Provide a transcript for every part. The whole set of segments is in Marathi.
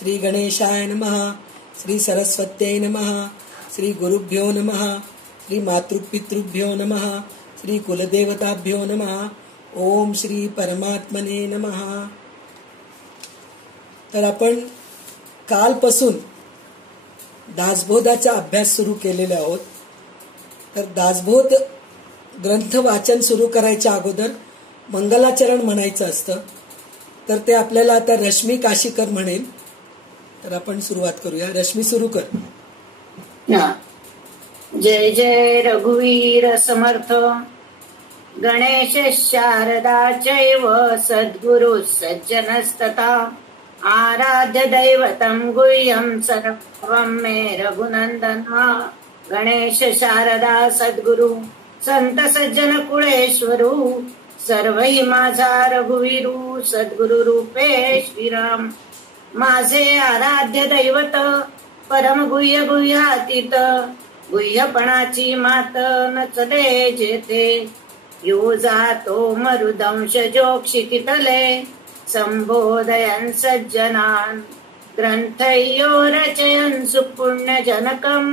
श्री गणेशाय नमः, श्री सरस्वत्यै नमः, श्री गुरुभ्यो नमः, श्री मातृपितृभ्यो नमः, श्री कुलदेवताभ्यो नमः. ओम श्री परमात्मने नमः. तर आपण कालपासून दासबोधाचा अभ्यास सुरू केलेला आहोत. तर दासबोध ग्रंथ वाचन सुरू करायच्या अगोदर मंगलाचरण म्हणायचं असतं. तर ते आपल्याला आता रश्मी काशीकर म्हणेल. तर आपण सुरुवात करूया. रश्मी सुरू कर. जय जय रघुवीर समर्थ. गणेश शारदा चैव सद्गुरु सज्जनस्तथा आराध्य दैवतं गुह्यं सर्वं मे रघुनंदना. गणेश शारदा सद्गुरु संत सज्जन कुळेश्वरू सर्वही माझा रघुवीरू सद्गुरु रूपे श्रीराम. माझे आराध्य दैवत परम गुह्य गुह्यातीत गुह्यपणाची मात नचले जेथे. यो जातो मरुदंश जोक्षितितले संबोधयन् सज्जनान् ग्रंथयो रचयन् सुपुण्यजनकम्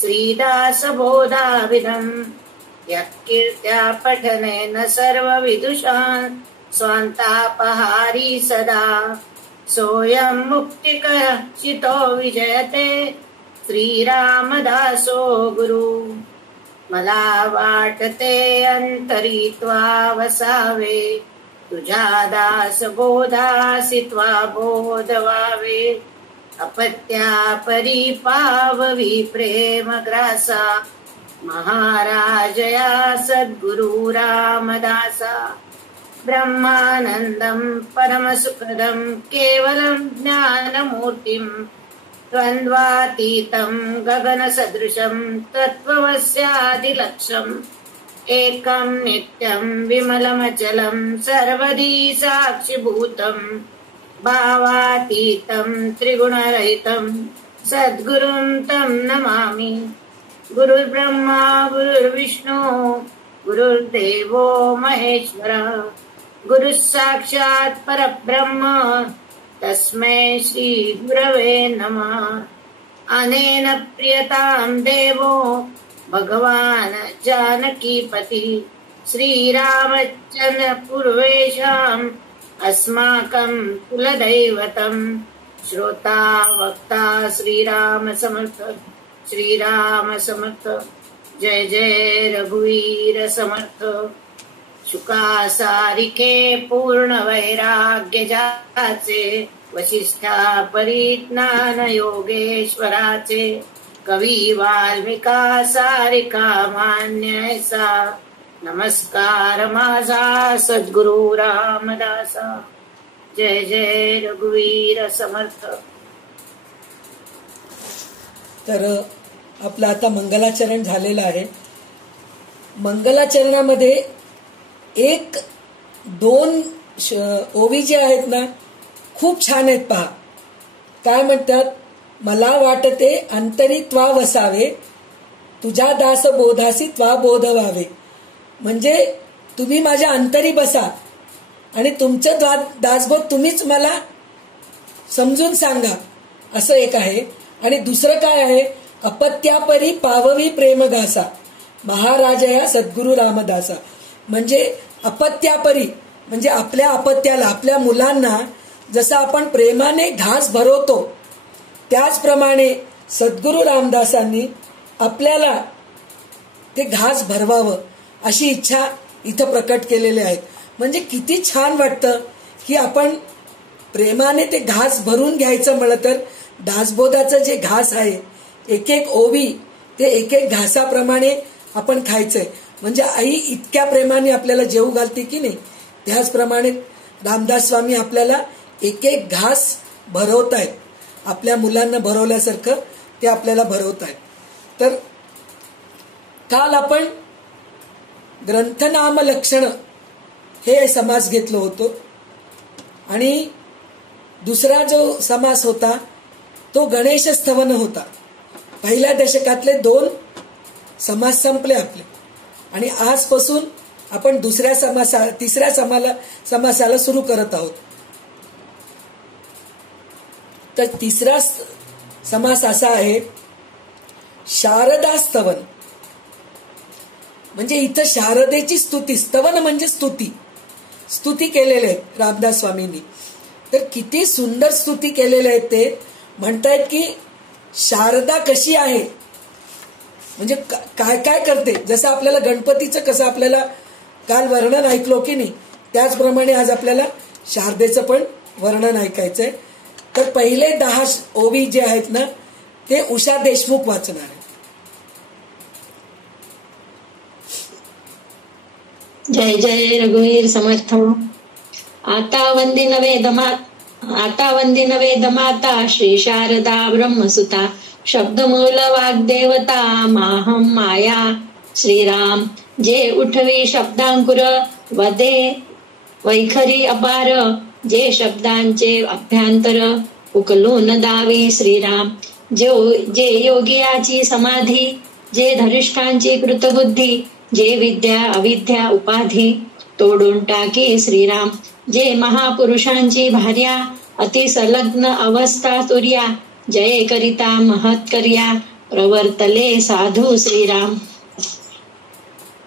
श्रीदासबोधाविदम्. यत्कीर्त्या पठनेन सर्वविदुषान् स्वान्तापहारी सदा सोऽयं मुक्तिकरचितो विजयते श्रीरामदासो गुरु. मला वाटते अंतरित्वा वसावे तुझ्या दास बोधासी त्वा बोधवावे. अपत्या परिपाववी प्रेम ग्रासा महाराजया सद्गुरु रामदासा. ब्रह्मानंदं परमसुखदं केवलं ज्ञानमूर्तिं द्वन्द्वातीतं गगनसदृशं तत्त्वमस्यादिलक्ष्यम्. एकं नित्यं विमलमचलं सर्वधी साक्षिभूतं भावातीतं त्रिगुणरहितं सद्गुरुं तं नमामि. गुरुर्ब्रह्मा गुरुर्विष्णु गुरुर्देवो महेश्वरः गुरुः साक्षात् परब्रह्म तस्मै श्री गुरवे नमः. अनेन प्रियतां देवो भगवान् जानकीपति श्रीरामचन्द्र पूर्वेषाम् अस्माकं कुलदैवतं. श्रोता वक्ता श्रीराम समर्थ श्रीराम समर्थ. जय जय रघुवीर समर्थ. शुका सारिखे पूर्ण वैराग्य जाचे वशिष्ठा परिज्ञान योगेश्वराचे. कवी वाल्मिका सारिका मान्यसा नमस्कार माझा सद्गुरु रामदासा. जय जय रघुवीर समर्थ. तर आपलं आता मंगलाचरण झालेलं आहे. मंगलाचरणामध्ये एक दोन ओवी जे आहेत ना खूप छान आहेत. पहा काय म्हणतात. मला वाटते अंतरी त्वा वसावे तुझ्या दास बोधासी त्वा बोध व्हावे. म्हणजे तुम्ही माझ्या अंतरी बसा आणि तुमचं दासबोध तुम्हीच मला समजून सांगा असं एक आहे. आणि दुसरं काय आहे. अपत्यापरी पाववी प्रेम घासा महाराजया सद्गुरु रामदासा. म्हणजे अपत्यापरी म्हणजे आपल्या अपत्याला आपल्या मुलांना जसं आपण प्रेमाने घास भरवतो त्याचप्रमाणे सद्गुरु रामदासांनी आपल्याला ते घास भरवावं अशी इच्छा इथं प्रकट केलेली आहेत. म्हणजे किती छान वाटतं की आपण प्रेमाने ते घास भरून घ्यायचं म्हणलं तर दासबोधाचं जे घास आहे एक एक ओवी ते एक एक घासाप्रमाणे आपण खायचंय. म्हणजे आई इतक्या प्रेमाने आपल्याला जेवू घालते की नाही त्याचप्रमाणे रामदास स्वामी आपल्याला एक एक घास भरवत आहेत. आपल्या मुलांना भरवल्यासारखं ते आपल्याला भरवत आहेत. तर काल आपण ग्रंथनाम लक्षण हे समास घेतलं होतं आणि दुसरा जो समास होता तो गणेश स्तवन होता. पहिल्या दशकातले 2 समास संपले आपले आणि आजपासून आपण तिसऱ्या समासाला सुरू करत आहोत. तर तिसरा समास असा आहे शारदा स्तवन. म्हणजे इथं शारदेची स्तुती, स्तवन म्हणजे स्तुती केलेले आहे रामदास स्वामींनी. तर किती सुंदर स्तुती केलेले आहेत. ते म्हणतायत की शारदा कशी आहे, म्हणजे काय काय करते. जसं आपल्याला गणपतीचं कसं आपल्याला काल वर्णन ऐकलो की नाही, त्याचप्रमाणे आज आपल्याला शारदेचं पण वर्णन ऐकायचंय. तर पहिले 10 ओवी जे आहेत ना ते उषा देशमुख वाचणार आहे. जय जय रघुवीर समर्थ. आता वंदिन वेदमाता श्री शारदा ब्रह्मसुता शब्दमूल वाग्देवता माहम माया श्रीराम. जे उठवी शब्दांकुर वदे वैखरी अपार जे शब्दांचे अभ्यंतर उकलून दावी श्रीराम. जे योगियाची समाधी जे धरिष्ठांची कृतबुद्धी जे विद्या अविद्या उपाधी तोडून टाकी श्रीराम. जे महापुरुषांची भार्या अतिसलग्न अवस्था तुर्या जय करिता महत्कर्या प्रवर्तले साधू श्रीराम.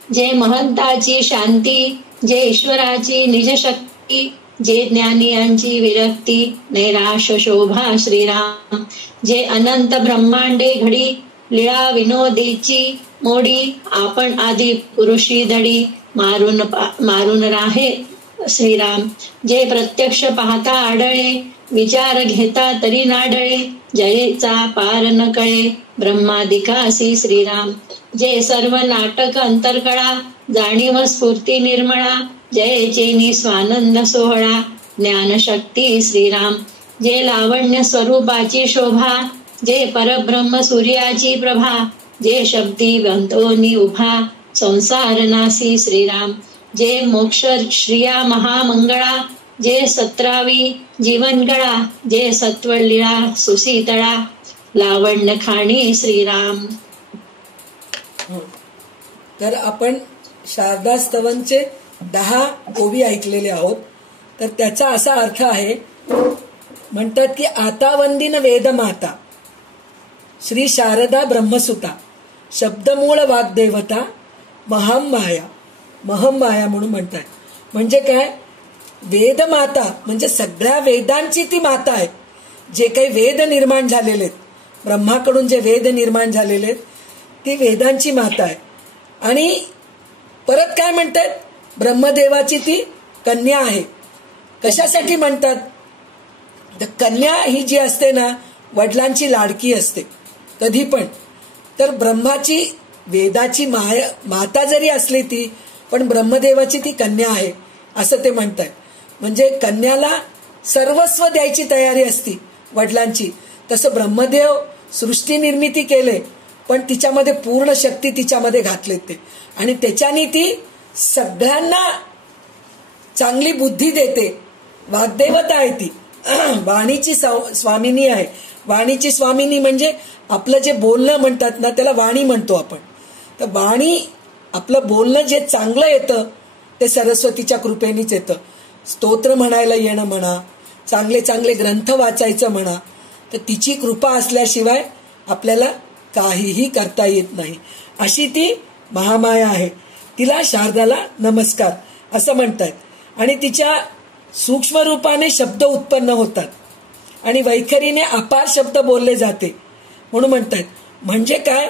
जे महंताची शांती जे ईश्वराची निजशक्ती जे ज्ञानियांची विरक्ती नैराश शोभा श्रीराम. जे अनंत ब्रह्मांडे घडी लीळा विनोदीची मोडी आपण आदी पुरुषी दडी मारून राहे श्रीराम. जे प्रत्यक्ष पाहता आढळे विचार घेता तरी नाडळे जयेचा पार न कळे ब्रह्मादिकासी श्रीराम. जे सर्व नाटक अंतरकळा जाणीव स्फूर्ती निर्मळा जयेचे निस्वानंद सोहळा ज्ञानशक्ती श्रीराम. जे लावण्य स्वरूपाची शोभा जे परब्रह्म सूर्याची प्रभा जे शब्दी वंतोनी उभा संसार नासी श्रीराम. जे मोक्ष श्रिया महामंगळा जे 17वी जीवनगळा जे सत्वलीळा सुसीतळा लावण्य खाणी श्रीराम. तर आपण शारदा स्तवनचे 10 ओवी ऐकलेले आहोत. तर त्याचा असा अर्थ आहे, म्हणतात की आता वंदिन वेदमाता श्री शारदा ब्रह्मसुता शब्दमूळ वाग्देवता महम माया म्हणून म्हणतात. म्हणजे काय, वेदमाता म्हणजे सगळ्या वेदांची ती माता आहे. जे काही वेद निर्माण झालेले आहेत, ब्रह्माकडून जे वेद निर्माण झालेले आहेत ती वेदांची माता आहे. आणि परत काय म्हणतात, ब्रह्मदेवाची ती कन्या आहे. कशासाठी म्हणतात, तर कन्या ही जी असते ना वडिलांची लाडकी असते कधी पण. तर ब्रह्माची वेदाची माता जरी असली ती, पण ब्रह्मदेवाची ती कन्या आहे असं ते म्हणतात. म्हणजे कन्याला सर्वस्व द्यायची तयारी असती वडिलांची. तसं ब्रह्मदेव सृष्टी निर्मिती केले, पण तिच्यामध्ये पूर्ण शक्ती तिच्यामध्ये घातले ते, आणि त्याच्याने ती सगळ्यांना चांगली बुद्धी देते. वाग्देवता आहे ती, वाणीची स्वामिनी आहे. वाणीची स्वामिनी म्हणजे आपलं जे बोलणं म्हणतात ना त्याला वाणी म्हणतो आपण. तर वाणी आपलं बोलणं जे चांगलं येतं ते सरस्वतीच्या कृपेनेच येतं. स्तोत्र म्हणायला येणं म्हणा, चांगले चांगले ग्रंथ वाचायचं म्हणा, तर तिची कृपा असल्याशिवाय आपल्याला काहीही करता येत नाही. अशी ती महामाया आहे. तिला शारदाला नमस्कार असं म्हणतात. आणि तिच्या सूक्ष्म रूपाने शब्द उत्पन्न होतात आणि वैखरीने अपार शब्द बोलले जाते म्हणून म्हणतात. म्हणजे काय,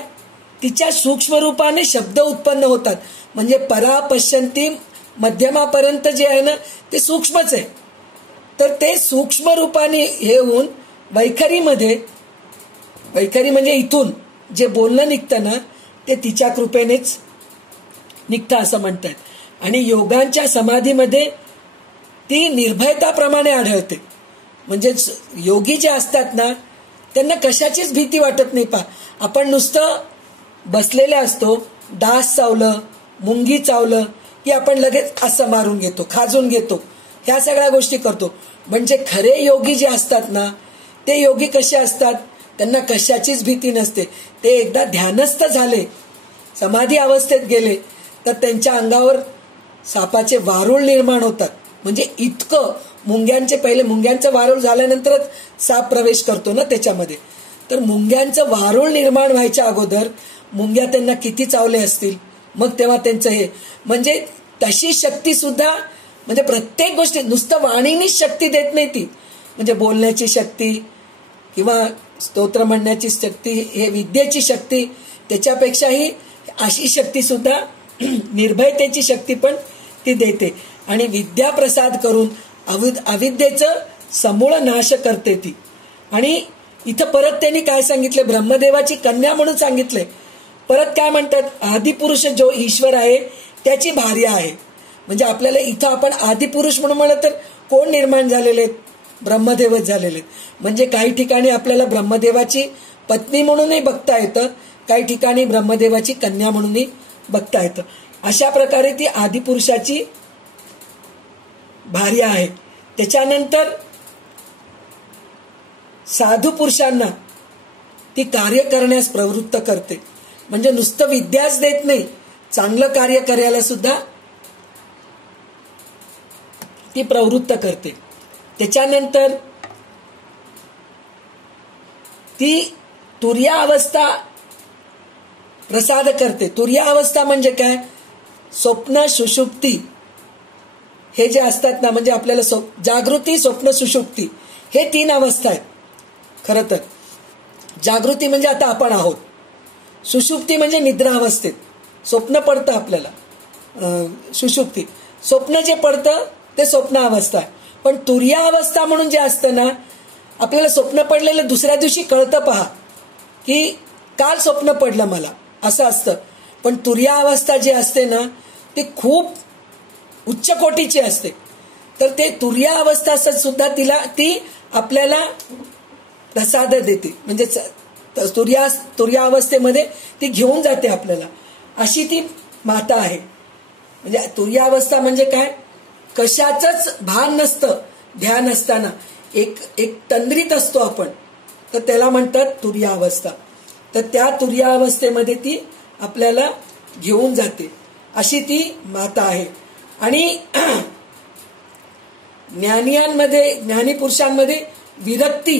तिच्या सूक्ष्म रूपाने शब्द उत्पन्न होतात. म्हणजे परा पश्यंती मध्यमापर्यंत जे आहे ना ते सूक्ष्मच आहे. तर ते सूक्ष्म रूपाने हे होऊन वैखरी म्हणजे इथून जे बोलणं निघतं ना ते तिच्या कृपेनेच निघतं असं म्हणतात. आणि योगांच्या समाधीमध्ये ती निर्भयताप्रमाणे आढळते. म्हणजे योगी जे असतात ना त्यांना कशाचीच भीती वाटत नाही. आपण नुसतं बसलेले असतो, डास चावलं, मुंगी चावलं की आपण लगेच असं मारून घेतो, खाजून घेतो, ह्या सगळ्या गोष्टी करतो. म्हणजे खरे योगी जे असतात ना ते योगी कसे असतात, त्यांना कशाचीच भीती नसते. ते एकदा ध्यानस्थ झाले, समाधी अवस्थेत गेले तर त्यांच्या अंगावर सापाचे वारूळ निर्माण होतात. म्हणजे इतकं मुंग्यांचं वारूळ झाल्यानंतरच साप प्रवेश करतो ना त्याच्यामध्ये. तर मुंग्यांचं वारूळ निर्माण व्हायच्या अगोदर मुंग्या त्यांना किती चावले असतील, मग तेव्हा त्यांचं हे म्हणजे तशी शक्ती सुद्धा म्हणजे प्रत्येक गोष्टी नुसतं वाणीनीच शक्ती देत नाही ती. म्हणजे बोलण्याची शक्ती किंवा स्तोत्र म्हणण्याची शक्ती, हे विद्येची शक्ती, त्याच्यापेक्षाही अशी शक्ती सुद्धा निर्भयतेची शक्ती पण ती देते. आणि विद्या प्रसाद करून अविद्येचं समूळ नाश करते ती. आणि इथं परत त्यांनी काय सांगितले, ब्रह्मदेवाची कन्या म्हणून सांगितले. परत काय म्हणतात, आदिपुरुष जो ईश्वर आहे त्याची भार्या आहे. म्हणजे आपल्याला इथं आपण आदिपुरुष म्हणून म्हणलं तर कोण निर्माण झालेले आहेत, ब्रह्मदेवच झालेले आहेत. म्हणजे काही ठिकाणी आपल्याला ब्रह्मदेवाची पत्नी म्हणूनही बघता येतं, काही ठिकाणी ब्रह्मदेवाची कन्या म्हणूनही बघता येतं. अशा प्रकारे ती आदिपुरुषाची भार्या आहे. त्याच्यानंतर साधू पुरुषांना ती कार्य करण्यास प्रवृत्त करते. म्हणजे नुसतं विद्याच देत नाही, चांगलं कार्य करायला सुद्धा ती प्रवृत्त करते. त्याच्यानंतर ती तुर्या अवस्था प्रसाद करते. तुर्या अवस्था म्हणजे काय, स्वप्न सुषुप्ती हे जे असतात ना, म्हणजे आपल्याला जागृती, स्वप्न, सुषुप्ती हे 3 अवस्था आहेत. खरं तर जागृती म्हणजे आता आपण आहोत, सुषुप्ती म्हणजे निद्रा अवस्थेत स्वप्न पडतं आपल्याला, सुषुप्ती स्वप्न जे पडतं ते स्वप्न अवस्था आहे. पण तुर्या अवस्था म्हणून जे असतं ना, आपल्याला स्वप्न पडलेलं दुसऱ्या दिवशी कळतं पहा की काल स्वप्न पडलं मला, असं असतं. पण तुर्या अवस्था जी असते ना ती खूप उच्च कोटीची असते. तर ते तुर्या अवस्था सुद्धा ती आपल्याला प्रसाद देते. म्हणजे तुर्या अवस्थेमध्ये ती घेऊन जाते आपल्याला, अशी ती माता आहे. म्हणजे तुर्या अवस्था म्हणजे काय, कशाचंच भान नसतं, ध्यान असताना एक तंद्रीत असतो आपण, तर त्याला म्हणतात तुर्या अवस्था. तर त्या तुर्या अवस्थेमध्ये ती आपल्याला घेऊन जाते, अशी ती माता आहे. आणि ज्ञानी पुरुषांमध्ये विरक्ती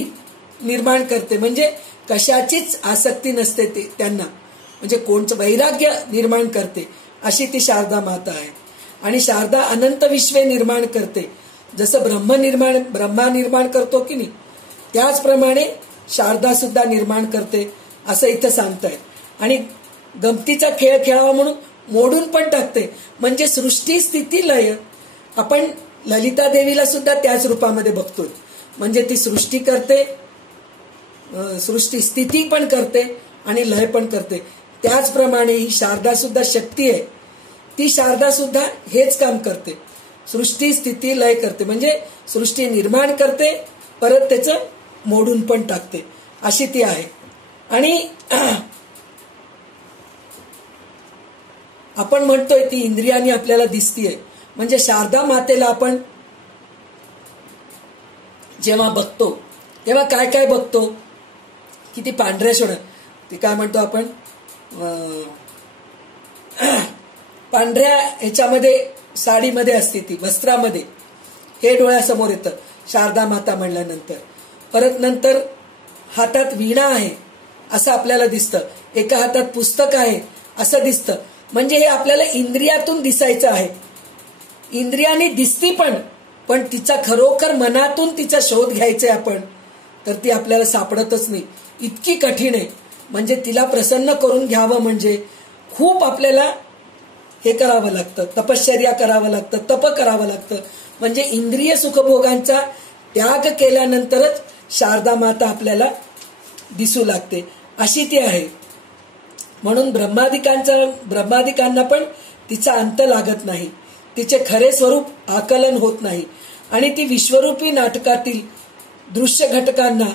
निर्माण करते. म्हणजे कशाचीच आसक्ती नसते त्यांना, म्हणजे कोणचं वैराग्य निर्माण करते, अशी ती शारदा माता आहे. आणि शारदा अनंत विश्वे निर्माण करते. जसं ब्रह्मा निर्माण करतो की नाही, त्याचप्रमाणे शारदा सुद्धा निर्माण करते असं इथं सांगतायत. आणि गमतीचा खेळ खेळावा म्हणून मोडून पण टाकते. म्हणजे सृष्टी स्थिती लय आपण ललिता देवीला सुद्धा त्याच रूपामध्ये बघतोय. म्हणजे ती सृष्टी करते, सृष्टी स्थिती पण करते आणि लय पण करते. त्याचप्रमाणे ही शारदा सुद्धा शक्ती आहे. ती शारदा सुद्धा हेच काम करते, सृष्टी स्थिती लय करते. म्हणजे सृष्टी निर्माण करते, परत त्याचं मोडून पण टाकते, अशी ती आहे. आणि आपण म्हणतोय ती इंद्रियाने आपल्याला दिसतीये. म्हणजे शारदा मातेला आपण जेव्हा बघतो तेव्हा काय काय बघतो की ती पांढऱ्या सोड, ती काय म्हणतो आपण पांढऱ्या ह्याच्यामध्ये साडीमध्ये असते, ती वस्त्रामध्ये, हे डोळ्यासमोर येतं शारदा माता म्हणल्यानंतर. परत नंतर हातात वीणा आहे असं आपल्याला दिसतं, एका हातात पुस्तक आहे असं दिसतं. म्हणजे हे आपल्याला इंद्रियातून दिसायचं आहे. इंद्रियाने दिसती पण तिचा खरोखर मनातून तिचा शोध घ्यायचा आहे आपण, तर ती आपल्याला सापडतच नाही, इतकी कठीण आहे. म्हणजे तिला प्रसन्न करून घ्यावं म्हणजे खूप आपल्याला हे करावं लागतं, तपश्चर्या करावं लागतं, तप करावं लागतं. म्हणजे इंद्रिय सुखभोगांचा त्याग केल्यानंतरच शारदा माता आपल्याला दिसू लागते, अशी ती आहे. म्हणून ब्रह्मादिकांना पण तिचा अंत लागत नाही, तिचे खरे स्वरूप आकलन होत नाही. आणि ती विश्वरूपी नाटकातील दृश्य घटकांना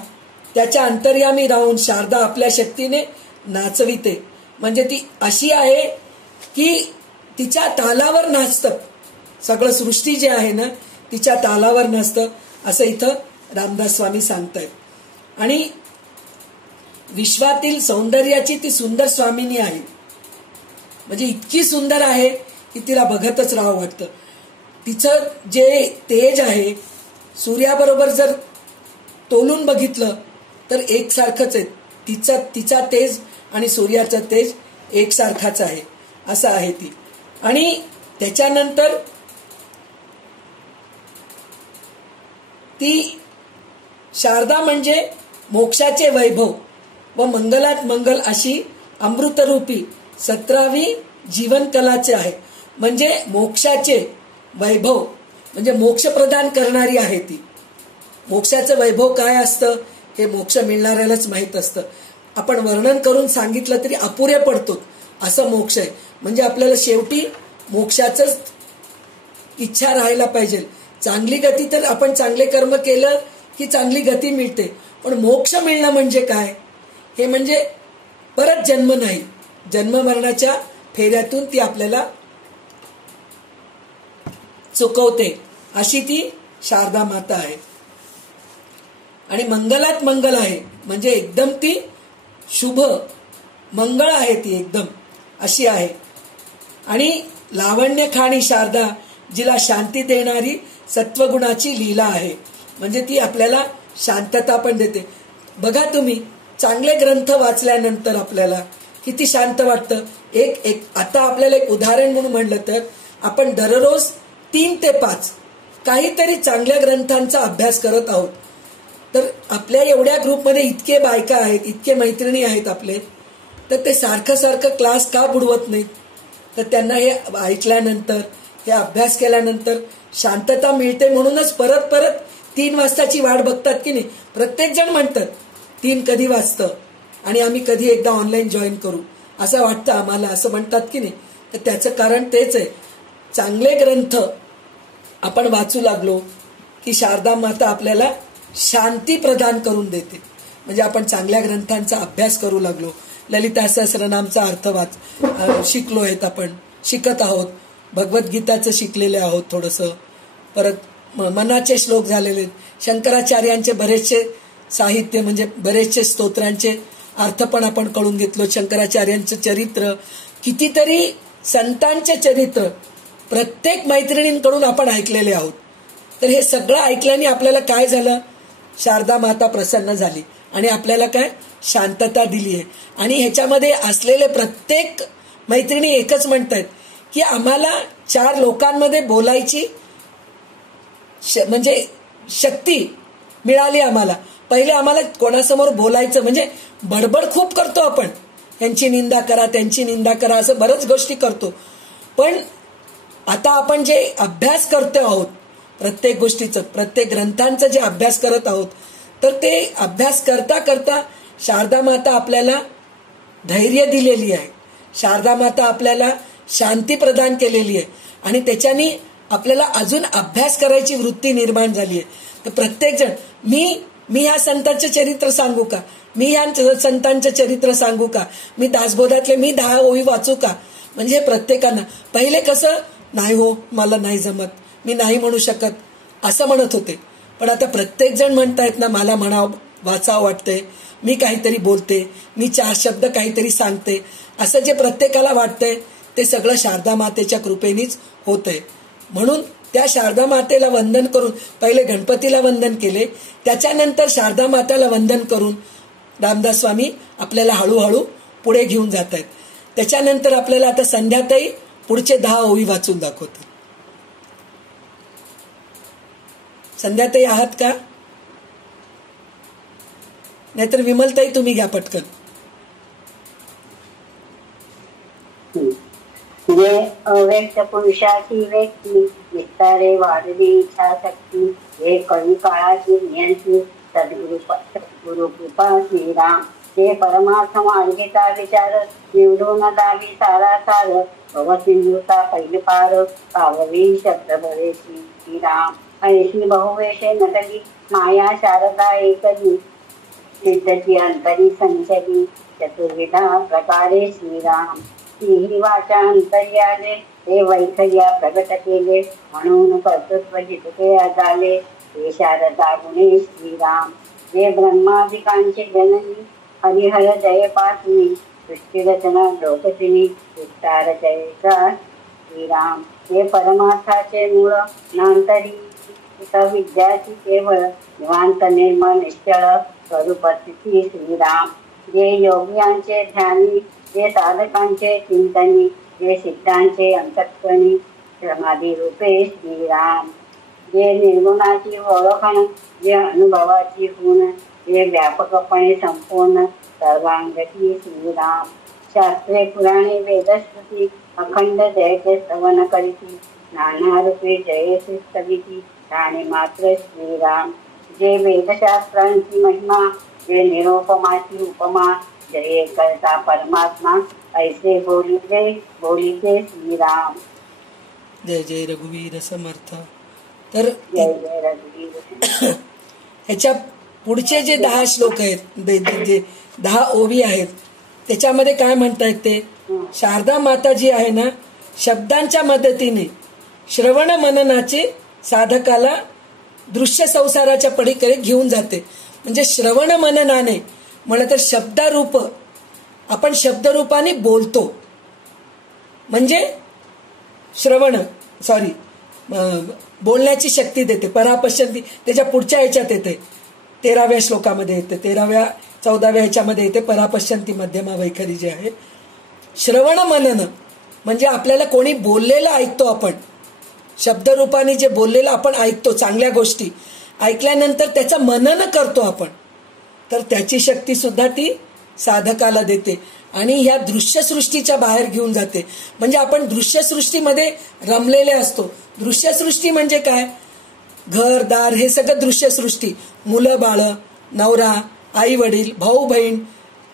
त्याच्या अंतर्यामी राहून शारदा आपल्या शक्तीने नाचविते. म्हणजे ती अशी आहे की तिच्या तालावर नाचतं सगळं, सृष्टी जे आहे ना तिच्या तालावर नाचतं, असं इथं रामदास स्वामी सांगतायत. आणि विश्वातील सौंदर्याची ती सुंदर स्वामिनी आहे. म्हणजे इतकी सुंदर आहे की तिला बघतच राहावं वाटतं. तिचं जे तेज आहे सूर्याबरोबर जर तोलून बघितलं तर एकसारखंच आहे. तिचा तेज आणि सूर्याचं तेज एकसारखाच आहे, असं आहे ती. आणि त्याच्यानंतर ती शारदा म्हणजे मोक्षाचे वैभव व मंगलात मंगल अशी अमृतरूपी 17वी जीवनकलाचे आहे. म्हणजे मोक्षाचे वैभव म्हणजे मोक्ष प्रदान करणारी आहे ती. मोक्षाचं वैभव काय असतं हे मोक्ष मिळणाऱ्यालाच माहीत असतं. आपण वर्णन करून सांगितलं तरी अपुरे पडतो असं मोक्ष आहे. म्हणजे आपल्याला शेवटी मोक्षाचंच इच्छा राहायला पाहिजे. चांगली गती तर आपण चांगले कर्म केलं की चांगली गती मिळते, पण मोक्ष मिळणं म्हणजे काय, हे म्हणजे परत जन्म नाही, जन्म मरणाच्या फेऱ्यातून ती आपल्याला चुकवते, अशी ती शारदा माता आहे. आणि मंगलात मंगल आहे म्हणजे एकदम ती शुभ मंगळ आहे, ती एकदम अशी आहे. आणि लावण्य खाणी शारदा जिला शांती देणारी सत्वगुणाची लीला आहे. म्हणजे ती आपल्याला शांतता पण देते. बघा तुम्ही चांगले ग्रंथ वाचल्यानंतर आपल्याला किती शांत वाटतं. एक आता आपल्याला एक उदाहरण म्हणून म्हणलं तर आपण दररोज 3 ते 5 काहीतरी चांगल्या ग्रंथांचा अभ्यास करत आहोत. तर आपल्या एवढ्या ग्रुपमध्ये इतके बायका आहेत, इतके मैत्रिणी आहेत आपले, तर ते सारखं क्लास का बुडवत नाहीत. तर त्यांना हे ऐकल्यानंतर, हे अभ्यास केल्यानंतर शांतता मिळते. म्हणूनच परत 3 वाजताची वाट बघतात की नाही. प्रत्येक जण म्हणतात 3 कधी वाजतं आणि आम्ही कधी एकदा ऑनलाईन जॉईन करू असं वाटतं आम्हाला, असं म्हणतात की नाही. तर त्याचं कारण तेच आहे, चांगले ग्रंथ आपण वाचू लागलो की शारदा माता आपल्याला शांती प्रदान करून देते. म्हणजे आपण चांगल्या ग्रंथांचा अभ्यास करू लागलो, ललिता सहस्रनामचा अर्थ शिकलो आहेत, आपण शिकत आहोत, भगवद्गीताचं शिकलेले आहोत थोडंसं, परत मनाचे श्लोक झालेले, शंकराचार्यांचे बरेचसे साहित्य म्हणजे बरेचसे स्तोत्रांचे अर्थ पण आपण कळून घेतलो. शंकराचार्यांचं चरित्र, कितीतरी संतांचे चरित्र प्रत्येक मैत्रिणींकडून आपण ऐकलेले आहोत. तर हे सगळं ऐकल्याने आपल्याला काय झालं, शारदा माता प्रसन्न झाली आणि आपल्याला काय शांतता दिली आहे. आणि ह्याच्यामध्ये असलेले प्रत्येक मैत्रिणी एकच म्हणतात की आम्हाला 4 लोकांमध्ये बोलायची म्हणजे शक्ती मिळाली आम्हाला. पहिले आम्हाला कोणासमोर बोलायचं म्हणजे बडबड खूप करतो आपण, त्यांची निंदा करा, त्यांची निंदा करा, असं बऱ्याच गोष्टी करतो. पण आता आपण जे अभ्यास करतो आहोत प्रत्येक गोष्टीचं, प्रत्येक ग्रंथांचा जे अभ्यास करत आहोत, तर ते अभ्यास करता करता शारदा माता आपल्याला धैर्य दिलेली आहे, शारदा माता आपल्याला शांती प्रदान केलेली आहे आणि त्याच्याने आपल्याला अजून अभ्यास करायची वृत्ती निर्माण झाली आहे. तर प्रत्येक जण मी ह्या संतांचे चरित्र सांगू का, मी ह्या संतांचे चरित्र सांगू का, मी दासबोधातले मी 10 ओळी वाचू का, म्हणजे प्रत्येकांना. पहिले कसं नाही हो, मला नाही जमत, मी नाही म्हणू शकत असं म्हणत होते. पण आता प्रत्येक जण म्हणतायत ना, मला म्हणावं वाचावं वाटतंय, मी काहीतरी बोलते, मी 4 शब्द काहीतरी सांगते, असं जे प्रत्येकाला वाटतंय ते सगळं शारदा मातेच्या कृपेनेच होतंय. म्हणून त्या शारदा मातेला वंदन करून, पहिले गणपतीला वंदन केले, त्याच्यानंतर शारदा मातेला वंदन करून रामदास स्वामी आपल्याला हळूहळू पुढे घेऊन जात आहेत. त्याच्यानंतर आपल्याला आता संध्याताई पुढचे 10 ओळी वाचून दाखवतील. संध्याताई आहात का? नाहीतर विमलताई तुम्ही घ्या पटकन. जे अव्यक्त पुरुषाची व्यक्ती विस्तारे वाढली इच्छाशक्ती, हे कवी काळाची नियंत्री सद्गुरु कृपा श्रीराम, ते परमार्थ मार्गिता विचार, निवडून दावी सारा सार, भवसिंधुता पहिले पार, पाववी शब्द भरे श्रीराम, ऐशी बहुवेशे नटली, माया शारदा एकली, सिद्धची अंतरी संचली, चतुर्विधा प्रकारे श्रीराम, तीही वाचा अंतर्याले, हे वैखर्या प्रगट केले, म्हणून कर्तृत्व जितके झाले, हे शारदा गुणे श्रीराम, हे ब्रह्मादिकांचे जननी, हरिहर जय पासनी, सृष्टिरचना लोकसिनी, विस्तार जयचा श्रीराम, हे परमार्थाचे मूळ नांतरी, विद्यार्थी केवळ निवांत निर्मळ निश्चळ स्वरूपस्थिती श्रीराम. जे योगियांचे ध्यानी, जे साधकांचे चिंतनी, जे सिद्धांचे अंतःकरणी समाधी रूपे श्रीराम. जे निर्गुणाची ओळखण, जे अनुभवाची गुण, जे व्यापकपणे संपूर्ण सर्वांगती श्रीराम. शास्त्रे पुराणे वेदस्तुती अखंड जयते स्तवन करीती, नाना रूपे जयसे स्थगिती ठाणे मात्र श्रीराम. जे वेदशास्त्रांची महिमा, जे निरोपमाची उपमा, जय करता परमात्मा ऐसे बोलिते श्रीराम. जय जय रघुवीर समर्थ. तर जय जय रघुवीर. ह्याच्या पुढचे जे 10 श्लोक आहेत, जे 10 ओवी आहेत, त्याच्यामध्ये काय म्हणतायत ते, शारदा माता जी आहे ना, शब्दांच्या मदतीने श्रवण मननाचे साधकाला दृश्य संसाराच्या पलीकडे घेऊन जाते. म्हणजे श्रवण मननाने म्हणलं तर शब्दरूप, आपण शब्दरूपाने बोलतो म्हणजे बोलण्याची शक्ती देते. परापश्यंती त्याच्या पुढच्या ह्याच्यात येते, 13व्या श्लोकामध्ये येते, 13व्या 14व्या ह्याच्यामध्ये येते परापश्यंती मध्यमा वैखरी जे आहे. श्रवण मनन म्हणजे आपल्याला कोणी बोललेलं ऐकतो, आपण शब्दरूपाने जे बोललेलं आपण ऐकतो, चांगल्या गोष्टी ऐकल्यानंतर त्याचं मनन करतो आपण, तर त्याची शक्ती सुद्धा ती साधकाला देते आणि ह्या दृश्यसृष्टीच्या बाहेर घेऊन जाते. म्हणजे आपण दृश्यसृष्टीमध्ये रमलेले असतो. दृश्यसृष्टी म्हणजे काय, घर दार हे सगळं दृश्यसृष्टी, मुलं बाळ, नवरा, आई वडील, भाऊ बहीण,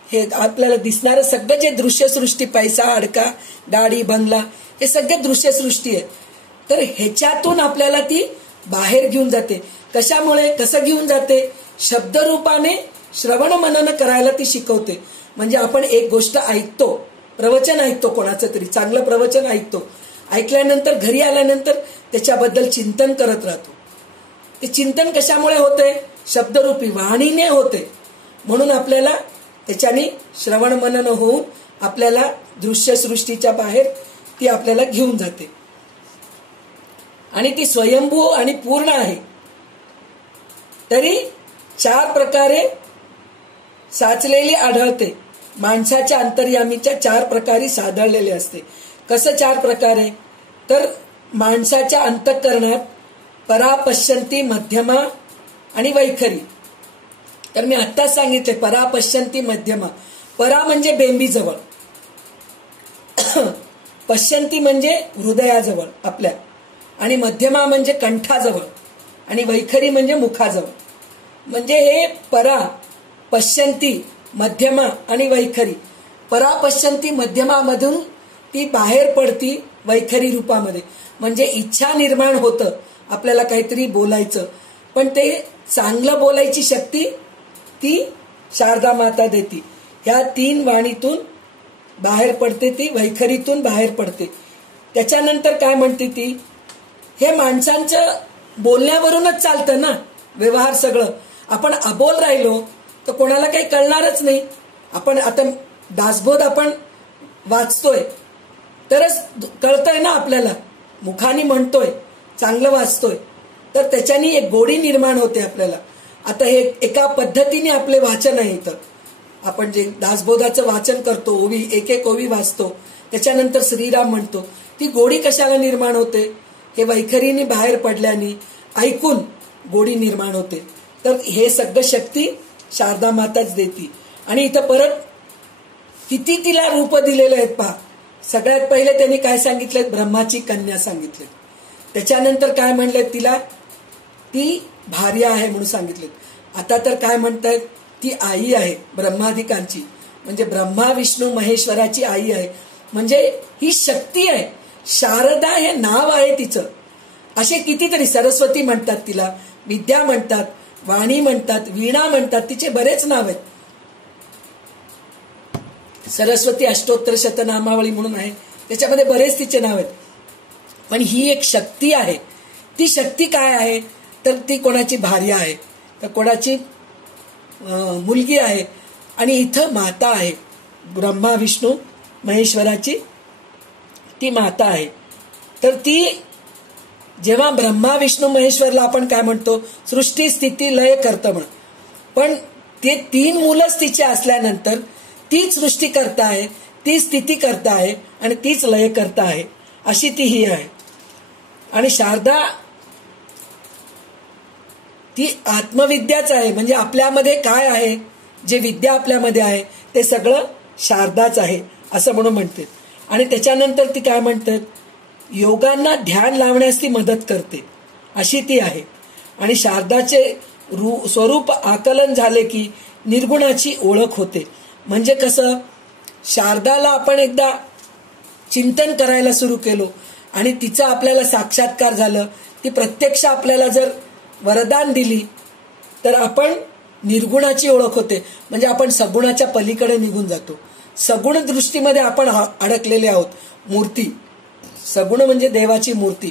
हे आपल्याला दिसणारं सगळं जे दृश्यसृष्टी, पैसा अडका गाडी बंगला, हे सगळे दृश्यसृष्टी आहे. तर ह्याच्यातून आपल्याला ती बाहेर घेऊन जाते. कशामुळे, कसं घेऊन जाते, शब्दरूपाने श्रवण मनन करायला ती शिकवते. म्हणजे आपण एक गोष्ट ऐकतो, प्रवचन ऐकतो, कोणाचं तरी चांगलं प्रवचन ऐकतो, ऐकल्यानंतर घरी आल्यानंतर त्याच्याबद्दल चिंतन करत राहतो. ते चिंतन कशामुळे होते, शब्दरूपी वाणीने होते. म्हणून आपल्याला त्याच्याने श्रवण मनन होऊन आपल्याला दृश्यसृष्टीच्या बाहेर ती आपल्याला घेऊन जाते. आणि ती स्वयंभू आणि पूर्ण आहे, तरी 4 प्रकारे साचलेली आढळते. माणसाच्या अंतर्यामीच्या 4 प्रकारे साधळलेले असते. कसं 4 प्रकारे, तर माणसाच्या अंतःकरणात परापश्यंती, मध्यमा आणि वैखरी. तर मी आत्ताच सांगितले परापश्यंती मध्यमा. परा म्हणजे बेंबीजवळ, पश्यंती म्हणजे हृदयाजवळ आपल्या, आणि मध्यमा म्हणजे कंठाजवळ, आणि वैखरी म्हणजे मुखाजवळ. म्हणजे हे परा पश्यंती मध्यमा आणि वैखरी. परापश्यंती मध्यमामधून ती बाहेर पडती वैखरी रूपामध्ये. म्हणजे इच्छा निर्माण होतं आपल्याला काहीतरी बोलायचं, पण ते चांगलं बोलायची शक्ती ती शारदा माता देती. ह्या 3 वाणीतून बाहेर पडते, ती वैखरीतून बाहेर पडते. त्याच्यानंतर काय म्हणते ती, हे माणसांचं बोलण्यावरूनच चालतं ना व्यवहार सगळं. आपण अबोल राहिलो तर कोणाला काही कळणारच नाही. आपण आता दासबोध आपण वाचतोय तरच कळतंय ना आपल्याला, मुखाने म्हणतोय, चांगलं वाचतोय, तर त्याच्यानी एक गोडी निर्माण होते आपल्याला. आता हे एका पद्धतीने आपले वाचन आहे. इथं आपण जे दासबोधाचं वाचन करतो, ओवी एक एक ओवी वाचतो, त्याच्यानंतर श्रीराम म्हणतो, ती गोडी कशाला निर्माण होते, हे वैखरीने बाहेर पडल्याने ऐकून गोडी निर्माण होते. तर हे सगळं शक्ती शारदा माताच देती. आणि इथं परत किती तिला रूप दिलेले आहेत पहा. सगळ्यात पहिले त्यांनी काय सांगितलं, ब्रह्माची कन्या सांगितले. त्याच्यानंतर काय म्हणले, तिला ती भार्य आहे म्हणून सांगितले. आता तर काय म्हणतायत, ती आई आहे ब्रह्मादिकांची, म्हणजे ब्रह्मा विष्णू महेश्वराची आई आहे. म्हणजे ही शक्ती आहे. शारदा हे नाव आहे तिचं. असे कितीतरी, सरस्वती म्हणतात तिला, विद्या म्हणतात, वाणी म्हणतात, वीणा म्हणतात, तिचे बरेच नाव आहेत. सरस्वती अष्टोत्तर शतनामावळी म्हणून आहे, त्याच्यामध्ये बरेच तिचे नाव आहेत. पण ही एक शक्ती आहे. ती शक्ती काय आहे, तर ती कोणाची भार्या आहे, तर कोणाची मुलगी आहे, आणि इथं माता आहे, ब्रह्मा विष्णू महेश्वराची ती माता आहे. तर ती जेव्हा ब्रह्मा विष्णू महेश्वरला आपण काय म्हणतो, सृष्टी स्थिती लय करतं म्हण, पण ते 3 मूलच तिचे असल्यानंतर तीच सृष्टी करता आहे, ती स्थिती करता आहे आणि तीच लय करता आहे, अशी ती ही आहे. आणि शारदा ती आत्मविद्याच आहे. म्हणजे आपल्यामध्ये काय आहे, जे विद्या आपल्यामध्ये आहे ते सगळं शारदाच आहे असं म्हणून म्हणते. आणि त्याच्यानंतर ती काय म्हणतात, योगांना ध्यान लावण्यास ती मदत करते अशी ती आहे. आणि शारदाचे स्वरूप आकलन झाले की निर्गुणाची ओळख होते. म्हणजे कसं, शारदाला आपण एकदा चिंतन करायला सुरू केलो आणि तिचं आपल्याला साक्षात्कार झालं, ती प्रत्यक्ष आपल्याला जर वरदान दिली तर आपण निर्गुणाची ओळख होते. म्हणजे आपण सगुणाच्या पलीकडे निघून जातो. सगुण दृष्टीमध्ये आपण अडकलेले आहोत. मूर्ती, सगुण म्हणजे देवाची मूर्ती,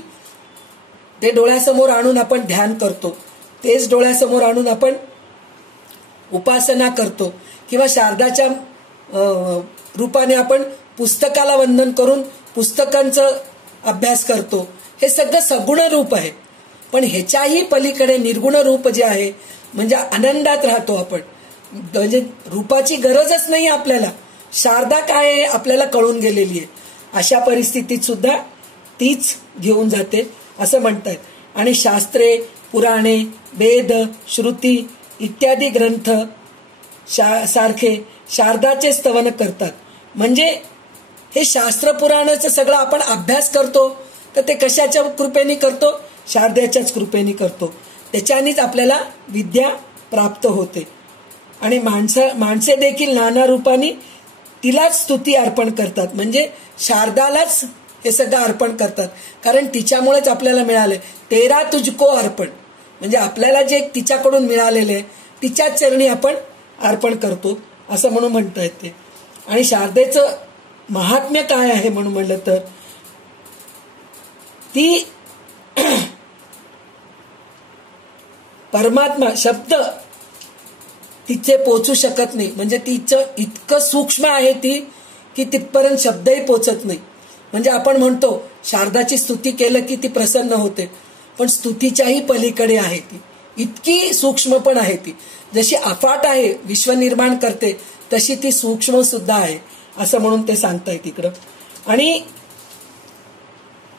ते डोळ्यासमोर आणून आपण ध्यान करतो, तेच डोळ्यासमोर आणून आपण उपासना करतो, किंवा शारदाच्या रूपाने आपण पुस्तकाला वंदन करून पुस्तकांचा अभ्यास करतो. हे सगळं सगुण रूप आहे. पण ह्याच्याही पलीकडे निर्गुण रूप जे आहे, म्हणजे आनंदात राहतो आपण. म्हणजे रूपाची गरजच नाही आपल्याला. शारदा काय आहे आपल्याला कळून गेलेली आहे. अशा परिस्थितीत सुद्धा तीच घेऊन जाते असं म्हणतात. आणि शास्त्रे, पुराणे, वेद, श्रुती इत्यादी ग्रंथ सारखे शारदाचे स्तवन करतात. म्हणजे हे शास्त्र पुराणाचं सगळं आपण अभ्यास करतो तर ते कशाच्या कृपेने करतो, शारदेच्याच कृपेने करतो. त्याच्यानेच आपल्याला विद्या प्राप्त होते. आणि माणसे देखील नाना रूपाने तिलाच स्तुती अर्पण करतात. म्हणजे शारदालाच हे सगळं अर्पण करतात, कारण तिच्यामुळेच आपल्याला मिळाले. तेरा तुझको अर्पण, म्हणजे आपल्याला जे तिच्याकडून मिळालेले तिच्याच चरणी आपण अर्पण करतो असं म्हणून म्हणता येते. आणि शारदेचं महात्म्य काय आहे म्हणून म्हणलं तर, ती परमात्मा शब्द तिथे पोचू शकत नाही. म्हणजे तिचं इतकं सूक्ष्म आहे ती की तिथपर्यंत शब्दही पोचत नाही. म्हणजे आपण म्हणतो शारदाची स्तुती केलं की ती प्रसन्न होते, पण स्तुतीच्याही पलीकडे आहे ती. इतकी सूक्ष्म पण आहे ती. जशी अफाट आहे, विश्व निर्माण करते, तशी ती सूक्ष्म सुद्धा आहे असं म्हणून ते सांगताय तिकडं. आणि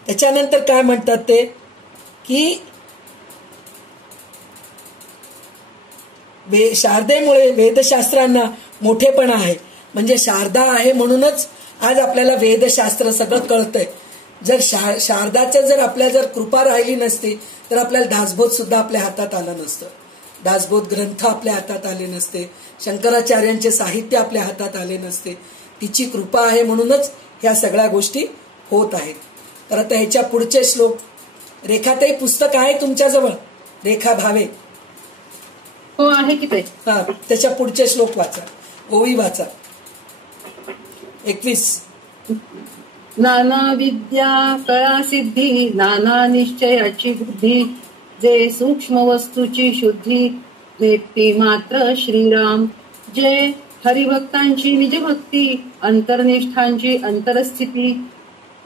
त्याच्यानंतर काय म्हणतात ते की शारदेमुळे वेदशास्त्रांना मोठेपणा आहे. म्हणजे शारदा आहे म्हणूनच आज आपल्याला वेदशास्त्र सगळं कळतंय. जर शारदाच्या जर आपल्या जर कृपा राहिली नसती तर आपल्याला दासबोध सुद्धा आपल्या हातात आलं नसतं. दासबोध ग्रंथ आपल्या हातात आले नसते, शंकराचार्यांचे साहित्य आपल्या हातात आले नसते. तिची कृपा आहे म्हणूनच ह्या सगळ्या गोष्टी होत आहेत. तर आता ह्याच्या पुढचे श्लोक, रेखाताई पुस्तक आहे तुमच्याजवळ, रेखा भावे? हो आहे की ते. हा, त्याच्या पुढचे श्लोक वाचा, ओवी वाचा. 21. नाना विद्या कळा सिद्धी, नाना निश्चयाची बुद्धी, जे सूक्ष्म वस्तूची शुद्धी, व्यक्ती मात्र श्रीराम. जे हरिभक्तांची निजभक्ती, अंतर्निष्ठांची अंतरस्थिती,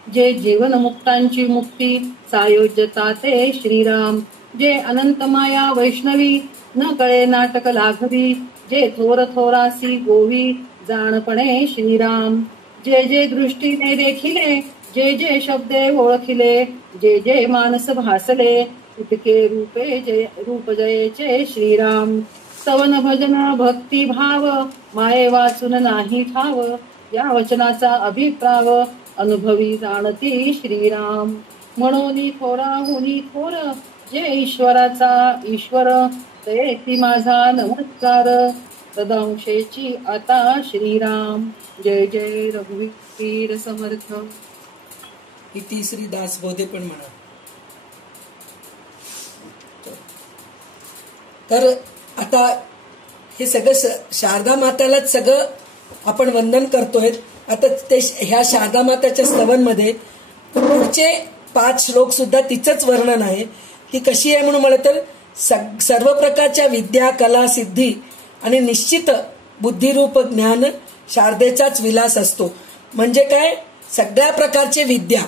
जे जीवनमुक्तांची मुक्ती, सायोज्यता ते श्रीराम. जे अनंत माया वैष्णवी, न कळे नाटक लाघवी, जे थोर थोरासी गोवी, जाणपणे श्रीराम. जे जे दृष्टीने देखिले, जे जे शब्दे ओळखिले, जे जे मानस भासले, इतके रूप जयेचे श्रीराम. स्तवन भजन भक्ती भाव, माये वाचून नाही ठाव, या वचनाचा अभिप्राव, अनुभवी जाणती श्रीराम. म्हणून थोराहुनी थोर, जे ईश्वराचा ईश्वर, ते ती माझा नमस्कार, तदंशेची आता श्रीराम. जय जय रघुवीर समर्थ. ही तिसरी दासबोधे पण म्हणा. तर आता हे सगळं शारदा मातालाच सगळं आपण वंदन करतोय. आता ते ह्या शारदा माताच्या स्तवनमध्ये पुढचे 5 श्लोक सुद्धा तिचंच वर्णन आहे. ती कशी आहे म्हणून मला तर, सर्व प्रकारच्या विद्या, कला, सिद्धी आणि निश्चित बुद्धिरूप ज्ञान शारदेचाच विलास असतो. म्हणजे काय, सगळ्या प्रकारचे विद्या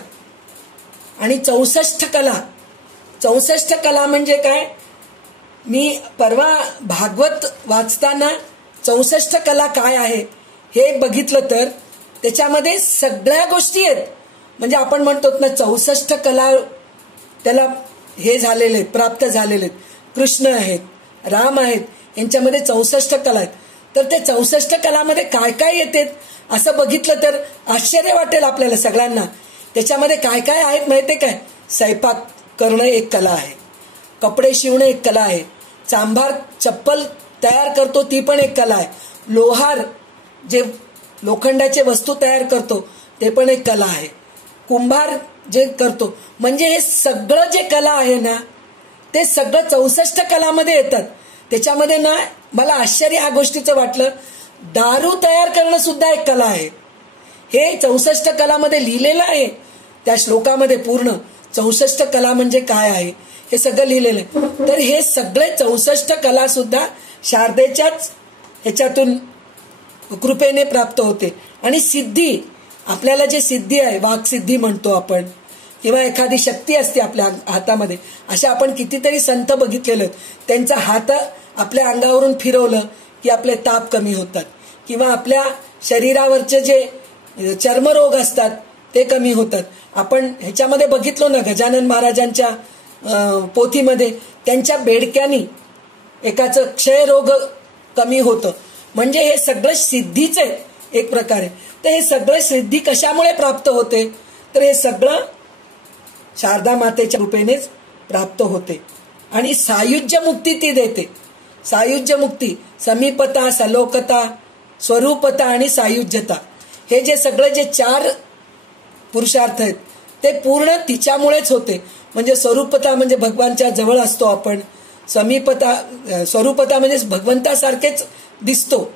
आणि 64 कला 64 कला म्हणजे काय? मी परवा भागवत वाचताना 64 कला काय आहे हे बघितलं तर त्याच्यामध्ये सगळ्या गोष्टी आहेत. म्हणजे आपण म्हणतो ना 64 कला त्याला हे झालेले आहेत, प्राप्त झालेले आहेत. कृष्ण आहेत, राम आहेत, यांच्यामध्ये 64 कला आहेत. तर ते 64 कलामध्ये काय काय येते असं बघितलं तर आश्चर्य वाटेल आपल्याला सगळ्यांना. त्याच्यामध्ये काय काय आहेत माहितीये काय? स्वयंपाक करणं एक कला आहे, कपडे शिवणं एक कला आहे, चांभार चप्पल तयार करतो ती पण एक कला आहे, लोहार जे लोखंडाचे वस्तू तयार करतो ते पण एक कला आहे, कुंभार जे करतो. म्हणजे हे सगळं जे कला आहे ना ते सगळं 64 कलामध्ये येतात. त्याच्यामध्ये ना मला आश्चर्य ह्या गोष्टीचं वाटलं, दारू तयार करणं सुद्धा एक कला आहे. हे 64 कलामध्ये लिहिलेलं आहे. त्या श्लोकामध्ये पूर्ण 64 कला म्हणजे काय आहे हे सगळं लिहिलेलं आहे. तर हे सगळे 64 कला सुद्धा शारदेच्याच ह्याच्यातून कृपेने प्राप्त होते. आणि सिद्धी, आपल्याला जे सिद्धी आहे, वाक्सिद्धी म्हणतो आपण, किंवा एखादी शक्ती असते आपल्या हातामध्ये. अशा आपण कितीतरी संत बघितलेले आहेत. त्यांचा हात आपल्या अंगावरून फिरवलं की आपले ताप कमी होतात, किंवा आपल्या शरीरावरचे जे चर्मरोग असतात ते कमी होतात. आपण ह्याच्यामध्ये बघितलो ना गजानन महाराजांच्या पोथीमध्ये त्यांच्या बेडक्यानी एकाचं क्षयरोग कमी होतं. म्हणजे हे सगळं सिद्धीच आहे एक प्रकारे. तर हे सगळं सिद्धी कशामुळे प्राप्त होते? तर हे सगळं शारदा मातेच्या रूपेनेच प्राप्त होते. आणि सायुज्य मुक्ती ती देते. सायुज्य मुक्ती, समीपता, सलोकता, स्वरूपता आणि सायुज्यता, हे जे सगळे जे 4 पुरुषार्थ आहेत ते पूर्ण तिच्यामुळेच होते. म्हणजे स्वरूपता म्हणजे भगवानच्या जवळ असतो आपण, समीपता स्वरूपता म्हणजे भगवंतासारखेच दिसतो,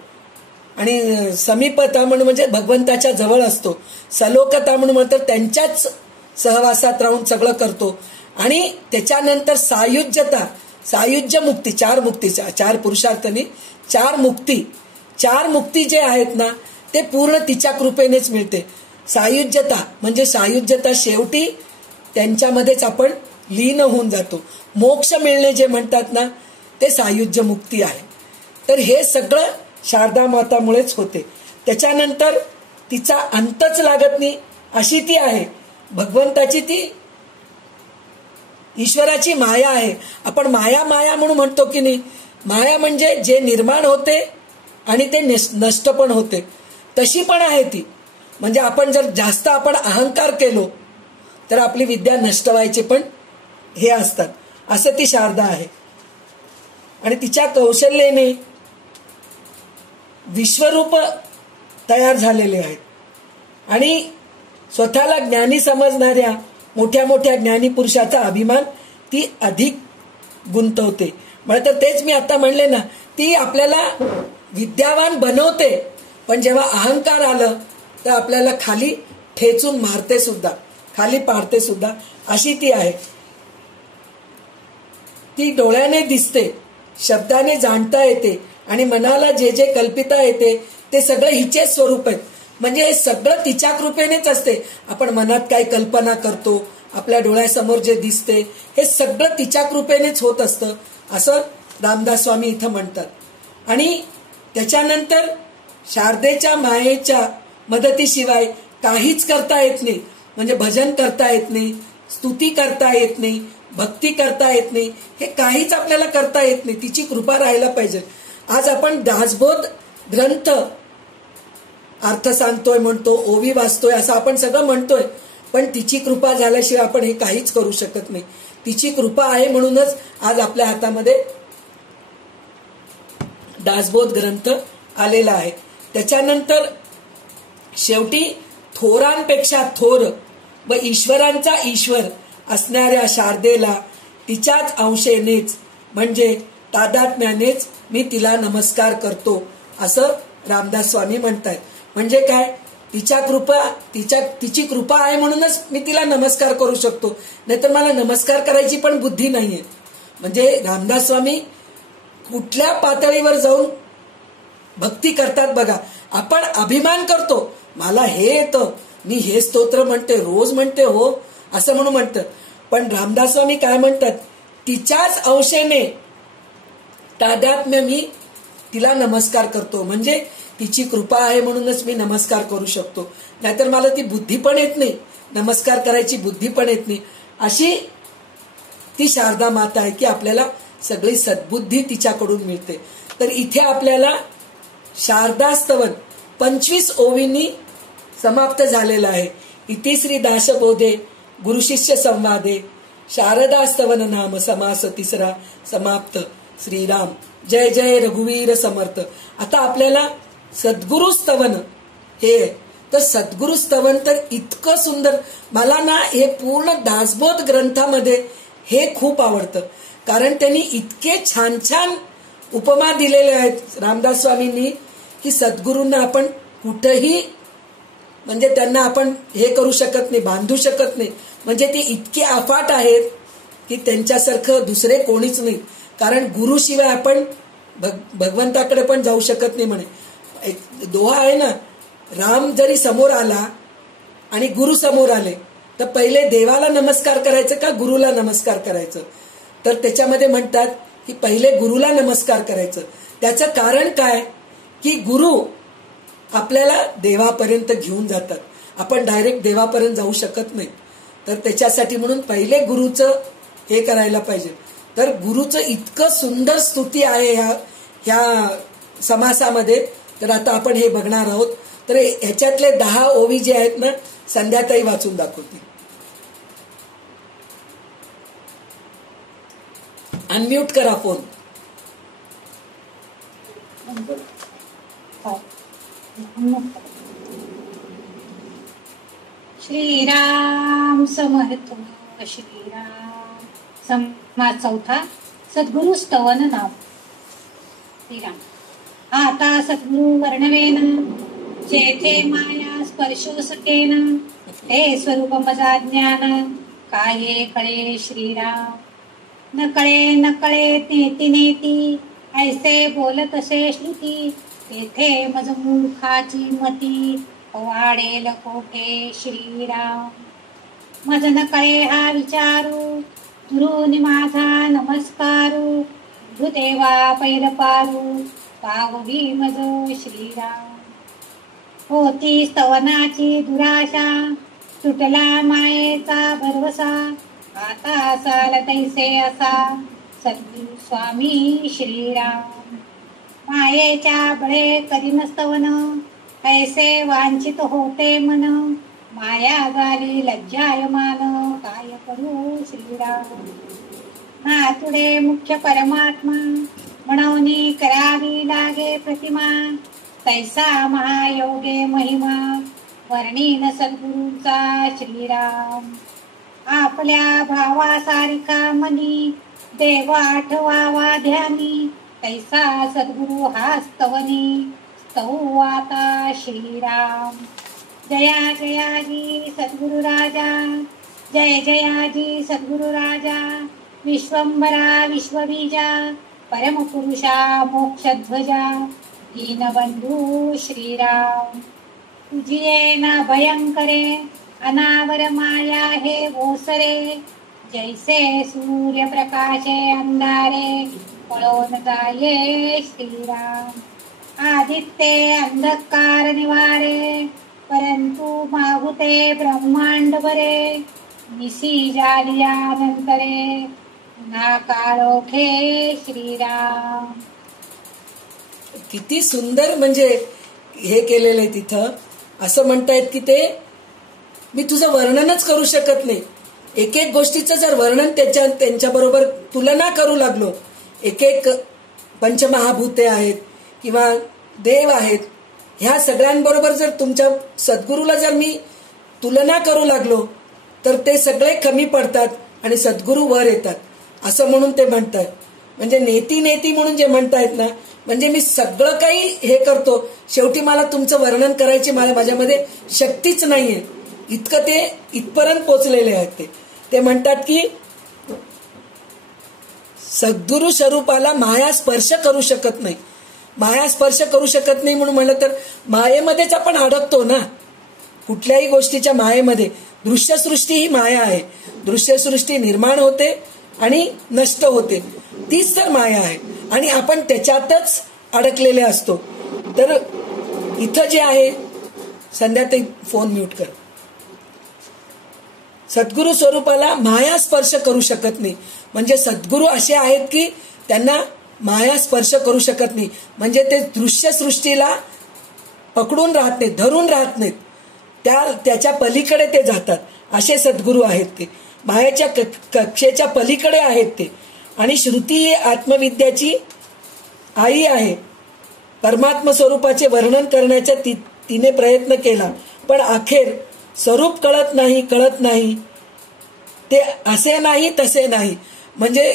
आणि समीपता म्हणून म्हणजे भगवंताच्या जवळ असतो, सलोकता म्हणून म्हणतात त्यांच्याच सहवासात राहून सगळं करतो. आणि त्याच्यानंतर सायुज्यता, सायुज्य मुक्ती, 4 मुक्ती, 4 पुरुषार्थांनी 4 मुक्ती, 4 मुक्ती जे आहेत ना ते पूर्ण तिच्या कृपेनेच मिळते. सायुज्यता म्हणजे सायुज्यता शेवटी त्यांच्यामध्येच आपण लीन होऊन जातो. मोक्ष मिळणे जे म्हणतात ना ते सायुज्य मुक्ती आहे. तर हे सगळं शारदा मातामुळेच होते. त्याच्यानंतर तिचा अंतच लागत नाही अशी ती आहे. भगवंताची ती ईश्वराची माया आहे. आपण माया माया म्हणून म्हणतो की नाही. माया म्हणजे जे निर्माण होते आणि ते नष्ट पण होते, तशी पण आहे ती. म्हणजे आपण जर जास्त आपण अहंकार केलो तर आपली विद्या नष्ट व्हायची पण हे असतात. असं ती शारदा आहे. आणि तिच्या कौशल्याने विश्वरूप तयार झालेले आहेत. आणि स्वतःला ज्ञानी समजणाऱ्या मोठ्या मोठ्या ज्ञानी पुरुषाचा अभिमान ती अधिक गुंतवते. म्हणजे तेच मी आता म्हणले ना, ती आपल्याला विद्यावान बनवते, पण जेव्हा अहंकार आलं तर आपल्याला खाली ठेचून मारते सुद्धा, खाली पाडते सुद्धा, अशी ती आहे. ती डोळ्याने दिसते, शब्दाने जाणता येते, आणि मनाला जे जे कल्पिता येते ते सगळं हिचे स्वरूप आहेत. म्हणजे हे सगळं तिच्या कृपेनेच असते. आपण मनात काही कल्पना करतो, आपल्या डोळ्यासमोर जे दिसते हे सगळं तिच्या कृपेनेच होत असतं, असं रामदास स्वामी इथं म्हणतात. आणि त्याच्यानंतर शारदेच्या मायेच्या मदतीशिवाय काहीच करता येत नाही. म्हणजे भजन करता येत नाही, स्तुती करता येत नाही, भक्ती करता येत नाही, हे काहीच आपल्याला करता येत नाही. तिची कृपा राहायला पाहिजे. आज आपण दासबोध ग्रंथ अर्थ सांगतोय, म्हणतो, ओवी वाचतोय, असं आपण सगळं म्हणतोय, पण तिची कृपा झाल्याशिवाय आपण हे काहीच करू शकत नाही. तिची कृपा आहे म्हणूनच आज आपल्या हातामध्ये दासबोध ग्रंथ आलेला आहे. त्याच्यानंतर शेवटी थोरांपेक्षा थोर व ईश्वरांचा ईश्वर असणाऱ्या शारदेला तिच्याच अंशेनेच म्हणजे तादात्म्यानेच मी तिला नमस्कार करतो, असं रामदास स्वामी म्हणतात. म्हणजे काय, तिची कृपा आहे म्हणूनच मी तिला नमस्कार करू शकतो, नाहीतर मला नमस्कार करायची पण बुद्धी नाहीये. म्हणजे रामदास स्वामी कुठल्या पातळीवर जाऊन भक्ती करतात बघा. आपण अभिमान करतो, मला हे येतं, मी हे स्तोत्र म्हणते, रोज म्हणते, हो असं म्हणून म्हणतं, पण रामदास स्वामी काय म्हणतात, तिच्याच अंशेने तादात्म्य मी तिला नमस्कार करतो, म्हणजे तिची कृपा आहे म्हणूनच मी नमस्कार करू शकतो, नाहीतर मला ती बुद्धी पण येत नाही, नमस्कार करायची बुद्धी पण येत नाही. अशी ती शारदा माता आहे की आपल्याला सगळी सद्बुद्धी तिच्याकडून मिळते. तर इथे आपल्याला शारदा स्तवन 25 ओवींनी समाप्त झालेला आहे. इति श्री दासबोधे गुरुशिष्य संवादे शारदा स्तवन नाम समास तिसरा समाप्त. श्रीराम जय जय रघुवीर समर्थ. आता आपल्याला सद्गुरु स्तवन हे, तर सद्गुरु स्तवन तर इतकं सुंदर, मला ना हे पूर्ण दासबोध ग्रंथामध्ये हे खूप आवडतं, कारण त्यांनी इतके छान छान उपमा दिलेले आहेत रामदास स्वामींनी की सद्गुरूंना आपण कुठेही म्हणजे त्यांना आपण हे करू शकत नाही, बांधू शकत नाही, म्हणजे ते इतके अफाट आहेत की त्यांच्यासारखं दुसरे कोणीच नाही. कारण गुरुशिवाय आपण भगवंताकडे पण जाऊ शकत नाही. म्हणे एक दोहा आहे ना, राम जरी समोर आला आणि गुरु समोर आले तर पहिले देवाला नमस्कार करायचं का गुरुला नमस्कार करायचं, तर त्याच्यामध्ये म्हणतात की पहिले गुरुला नमस्कार करायचं. त्याचं कारण काय की गुरु आपल्याला देवापर्यंत घेऊन जातात, आपण डायरेक्ट देवापर्यंत जाऊ शकत नाही, तर त्याच्यासाठी म्हणून पहिले गुरुचं हे करायला पाहिजे. तर गुरुचं इतकं सुंदर स्तुती आहे ह्या समासामध्ये, तर आता आपण हे बघणार आहोत. तर ह्याच्यातले 10 ओवी जे आहेत ना, संध्याताई वाचून दाखवतील. अनम्यूट करा फोन. श्रीराम समर्थ. श्रीराम. समास चौथा. सद्गुरु स्तवन नाव. श्रीराम. आता सद्गुरु वर्णवेन जेथे माया स्पर्शो सकेन, ते स्वरूप मजा ज्ञान काये कळे. श्रीराम. न कळे न कळे नेती नेती, ऐसे बोलत असे श्रुती, तेथे मज मूर्खाची मती, वाढेल कोठे. श्रीराम. मज न कळे हा विचारू, दुरून माझा नमस्कारू, भूदेवा पैर पारू, पाववी मज. श्रीराम. होती स्तवनाची दुराशा, तुटला मायेचा भरवसा, आता साल तैसे असा सद्गुरु स्वामी. श्रीराम. मायेच्या बळे करीन स्तवन, ऐसे वांछित होते मन, माया झाली लज्जायमान, काय करू. श्रीराम. नातुडे मुख्य परमात्मा, म्हणून करावी लागे प्रतिमा, तैसा महायोगे महिमा, वर्णीन सद्गुरूचा. श्रीराम. आपल्या भावासारिखा मनी, देव आठवावा ध्यानी, तैसा सद्गुरु हा स्तवनी, स्तवू आता. श्रीराम. जया जयाजी सद्गुरु राजा, जय जयाजी सद्गुरु राजा, विश्वंभरा विश्वबीजा, परमपुरुषा मोक्षध्वजा, दीनबंधू. श्रीराम. तुझिये ना भयंकरे, अनावर माया हे ओसरे, जैसे सूर्य प्रकाशे अंधारे, पळून जाये. श्रीराम. आदित्य अंधकार निवारे, परंतु मागुते ब्रह्मांड भरे, निसी जालियानंतरे, ना काळोखे. श्रीराम. किती सुंदर म्हणजे हे केलेलं आहे तिथं. असं म्हणतायत की ते मी तुझं वर्णनच करू शकत नाही. एक एक गोष्टीचं जर वर्णन त्यांच्याबरोबर तुलना करू लागलो, एक एक पंचमहाभूते आहेत किंवा देव आहेत, ह्या सगळ्यांबरोबर जर तुमच्या सद्गुरूला जर मी तुलना करू लागलो तर ते सगळे कमी पडतात आणि सद्गुरू वर येतात, असं म्हणून ते म्हणतात. म्हणजे नेती नेती म्हणून जे म्हणतायत ना, म्हणजे मी सगळं काही हे करतो, शेवटी मला तुमचं वर्णन करायची माझ्यामध्ये शक्तीच नाहीये, इतकं ते इथपर्यंत पोचलेले आहेत. ते म्हणतात की सद्गुरु स्वरूपाला माया स्पर्श करू शकत नाही. माया स्पर्श करू शकत नाही म्हणून म्हणलं तर मायेमध्येच आपण अडकतो ना. कुठल्याही गोष्टीच्या मायेमध्ये दृश्यसृष्टी ही माया आहे. दृश्यसृष्टी निर्माण होते आणि नष्ट होते, तीच तर माया आहे आणि आपण त्याच्यातच अडकलेले असतो. तर इथं जे आहे, संध्या ते फोन म्यूट कर. सद्गुरु स्वरूपाला माया स्पर्श करू शकत नाही. म्हणजे सद्गुरु असे आहेत की त्यांना माया स्पर्श करू शकत नाही. म्हणजे ते दृश्यसृष्टीला पकडून राहत नाहीत, धरून राहत नाहीत, त्याच्या पलीकडे ते जातात. असे सद्गुरु आहेत ते. मायाच्या कक्षेच्या पलीकडे आहेत ते. आणि श्रुती ही आत्मविद्याची आई आहे. परमात्म स्वरूपाचे वर्णन करण्याचा तिने प्रयत्न केला, पण अखेर स्वरूप कळत नाही. ते असे नाही तसे नाही. म्हणजे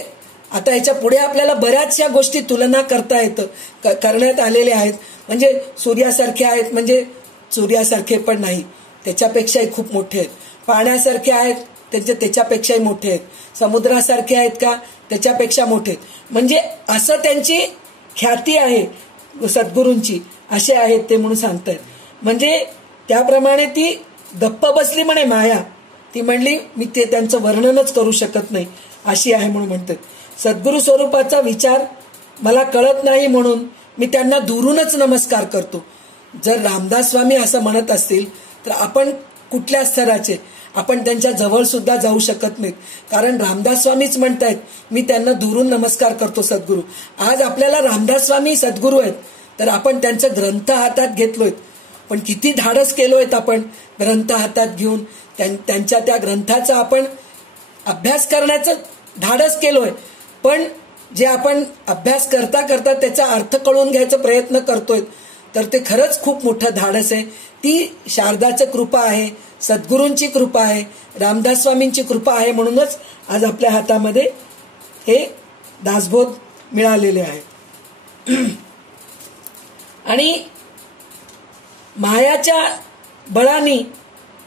आता ह्याच्या पुढे आपल्याला बऱ्याचशा गोष्टी तुलना करता येतं, करण्यात आलेल्या आहेत. म्हणजे सूर्यासारखे आहेत म्हणजे सूर्यासारखे पण नाही, त्याच्यापेक्षाही खूप मोठे आहेत. पाण्यासारखे आहेत त्याच्यापेक्षाही मोठे आहेत. समुद्रासारखे आहेत का, त्याच्यापेक्षा मोठे आहेत. म्हणजे असं त्यांची ख्याती आहे सद्गुरूंची, असे आहेत ते म्हणून सांगतायत. म्हणजे त्याप्रमाणे ती गप्प बसली म्हणे माया. ती म्हणली मी ते त्यांचं वर्णनच करू शकत नाही, अशी आहे म्हणून म्हणतात. सद्गुरु स्वरूपाचा विचार मला कळत नाही म्हणून मी त्यांना दुरूनच नमस्कार करतो. जर रामदास स्वामी असं म्हणत असतील तर आपण कुठल्या स्तराचे, आपण त्यांच्या जवळ सुद्धा जाऊ शकत नाहीत. कारण रामदास स्वामीच म्हणतायत मी त्यांना दुरून नमस्कार करतो सद्गुरू. आज आपल्याला रामदास स्वामी सद्गुरू आहेत, तर आपण त्यांचे ग्रंथ हातात घेतलोय. पण किती धाडस केलोय आपण ग्रंथ हातात घेऊन त्यांच्या त्या ग्रंथाचा आपण अभ्यास करण्याचं धाडस केलोय. पण जे आपण अभ्यास करता करता त्याचा अर्थ कळून घ्यायचा प्रयत्न करतोय, तर ते खरंच खूप मोठं धाडस आहे. ती शारदाची कृपा आहे, सद्गुरूंची कृपा आहे, रामदास स्वामींची कृपा आहे. म्हणूनच आज आपल्या हातामध्ये हे दासबोध मिळालेले आहे. आणि मायाच्या बळाने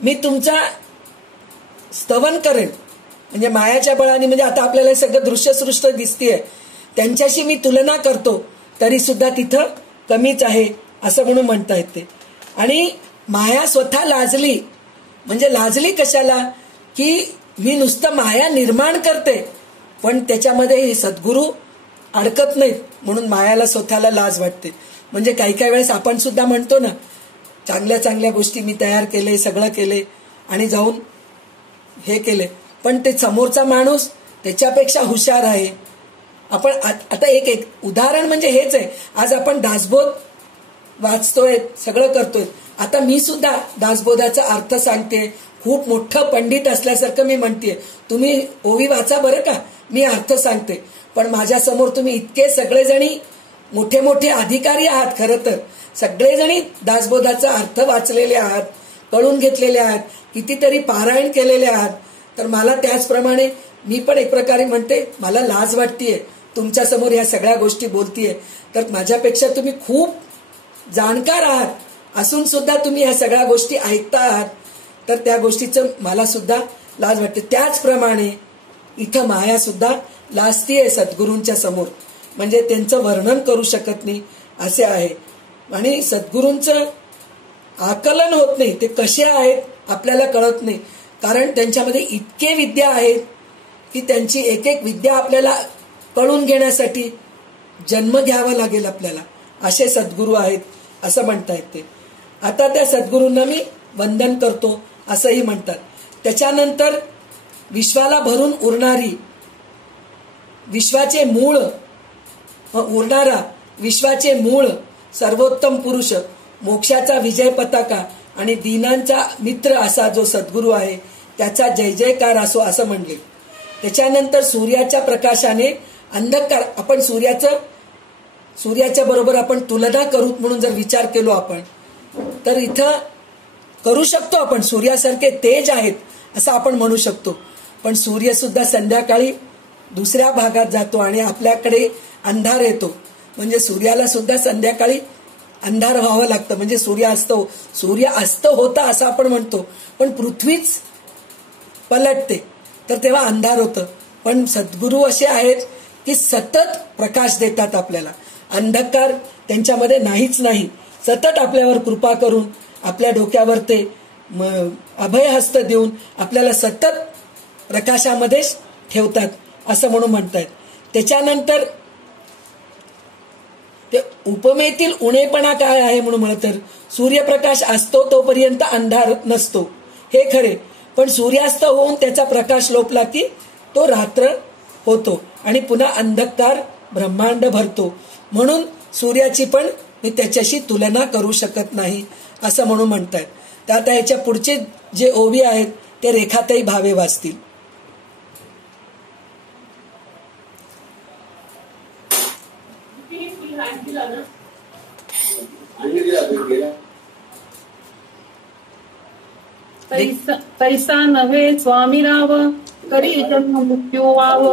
मी तुमचा स्तवन करेन. म्हणजे मायाच्या बळाने म्हणजे आता आपल्याला सगळं दृश्यसृष्ट दिसतीये, त्यांच्याशी मी तुलना करतो तरी सुद्धा तिथं कमीच आहे असं म्हणून म्हणता येते. आणि माया स्वतः लाजली. म्हणजे लाजली कशाला, की मी नुसतं माया निर्माण करते पण त्याच्यामध्ये हे सद्गुरू अडकत नाहीत, म्हणून मायाला स्वतःला लाज वाटते. म्हणजे काही काही वेळेस आपण सुद्धा म्हणतो ना, चांगल्या चांगल्या गोष्टी मी तयार केले, सगळं केले आणि जाऊन हे केले, पण ते समोरचा माणूस त्याच्यापेक्षा हुशार आहे. आपण आता एक उदाहरण म्हणजे हेच आहे. आज आपण दासबोध वाचतोय, सगळं करतोय. आता मी सुद्धा दासबोधाचा अर्थ सांगते, खूप मोठं पंडित असल्यासारखं मी म्हणतेय. तुम्ही ओवी वाचा बरं का, मी अर्थ सांगते. पण माझ्यासमोर तुम्ही इतके सगळेजणी मोठे मोठे अधिकारी आहात. खरं तर सगळेजणी दासबोधाचा अर्थ वाचलेले आहात, कळून घेतलेले आहात, कितीतरी पारायण केलेले आहात. तर मला त्याचप्रमाणे मी पण एक प्रकारे म्हणते, मला लाज वाटतेय तुमच्यासमोर ह्या सगळ्या गोष्टी बोलतीये. तर माझ्यापेक्षा तुम्ही खूप जाणकार आहात असून सुद्धा तुम्ही ह्या सगळ्या गोष्टी ऐकता आहात, तर त्या गोष्टीचं मला सुद्धा लाज वाटते. त्याचप्रमाणे इथं माया सुद्धा लाजतीये सद्गुरूंच्या समोर. म्हणजे त्यांचं वर्णन करू शकत नाही असे आहे. आणि सद्गुरूंचं आकलन होत नाही, ते कसे आहेत आपल्याला कळत नाही. कारण त्यांच्यामध्ये इतके विद्या आहेत की त्यांची एक एक विद्या आपल्याला कळून घेण्यासाठी जन्म घ्यावा लागेल आपल्याला. असे सद्गुरू आहेत असं म्हणता येते. आता त्या सद्गुरूंना मी वंदन करतो असंही म्हणतात. त्याच्यानंतर विश्वाला भरून उरणारी, विश्वाचे मूळ उरणारा, विश्वाचे मूळ सर्वोत्तम पुरुष, मोक्षाचा विजय पताका आणि दीनांचा मित्र असा जो सद्गुरू आहे त्याचा जय जयकार असो असं म्हणले. त्याच्यानंतर सूर्याच्या प्रकाशाने अंधकार, आपण सूर्याच्या बरोबर आपण तुलना करू म्हणून जर विचार केलो आपण, तर इथं करू शकतो आपण. सूर्यासारखे तेज आहेत असं आपण म्हणू शकतो. पण सूर्य सुद्धा संध्याकाळी दुसऱ्या भागात जातो आणि आपल्याकडे अंधार येतो. म्हणजे सूर्याला सुद्धा संध्याकाळी अंधार व्हावं लागतं. म्हणजे सूर्य अस्त होता असं आपण म्हणतो, पण पृथ्वीच पलटते तर तेव्हा अंधार होतं. पण सद्गुरू असे आहेत की सतत प्रकाश देतात आपल्याला. अंधकार त्यांच्यामध्ये नाहीच नाही. सतत आपल्यावर कृपा करून आपल्या डोक्यावर ते अभयहस्त देऊन आपल्याला सतत प्रकाशामध्येच ठेवतात असं म्हणून म्हणतात. त्याच्यानंतर ते उपमेतील उणेपणा काय आहे म्हणून म्हणतात, सूर्यप्रकाश असतो तोपर्यंत अंधार नसतो हे खरे, पण सूर्यास्त होऊन त्याचा प्रकाश लोपला की तो रात्र होतो आणि पुन्हा अंधकार ब्रह्मांड भरतो. म्हणून सूर्याची पण मी त्याच्याशी तुलना करू शकत नाही असं म्हणून म्हणतात. तर आता याच्या पुढचे जे ओवी आहेत ते रेखाताई भावे वाचतील. तैसा नव्हे स्वामी राव, करी जन्म मृत्यू वाव,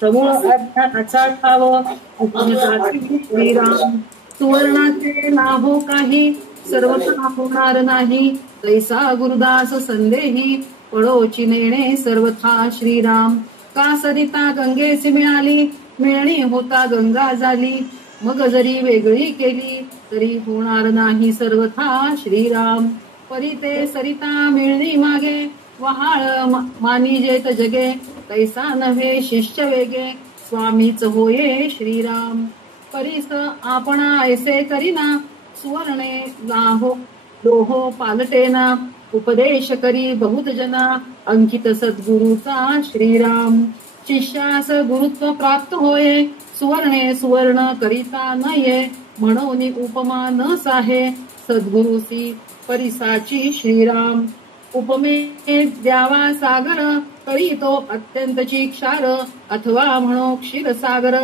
समूळ अज्ञानाचा ठाव, श्रीराम. सुवर्णाचे नाहो काही, सर्वथा होणार नाही, तैसा गुरुदास संदेही, पडोची नेणे सर्वथा श्रीराम. का सरिता गंगेसी मिळाली, मिळणी होता गंगा झाली, मग जरी वेगळी केली, तरी होणार नाही सर्वथा श्रीराम. परी ते सरिता मिळणी मागे, वहाळ मानी जेत जगे, तैसा नव्हे शिष्य वेगे, स्वामीच होये श्रीराम. परीस आपणा ऐसे करीना, सुवर्णे लाहो लोहो पालटेना, उपदेश करी बहुत जना, अंकित सद्गुरूचा श्रीराम. शिष्यास गुरुत्व प्राप्त होये, सुवर्णे सुवर्ण करिता नये, म्हणून उपमा न साहे, सद्गुरुसी परिसाची श्रीराम. उपमे द्यावा सागर, तरी तो अत्यंतची क्षार, अथवा म्हणो क्षीरसागर,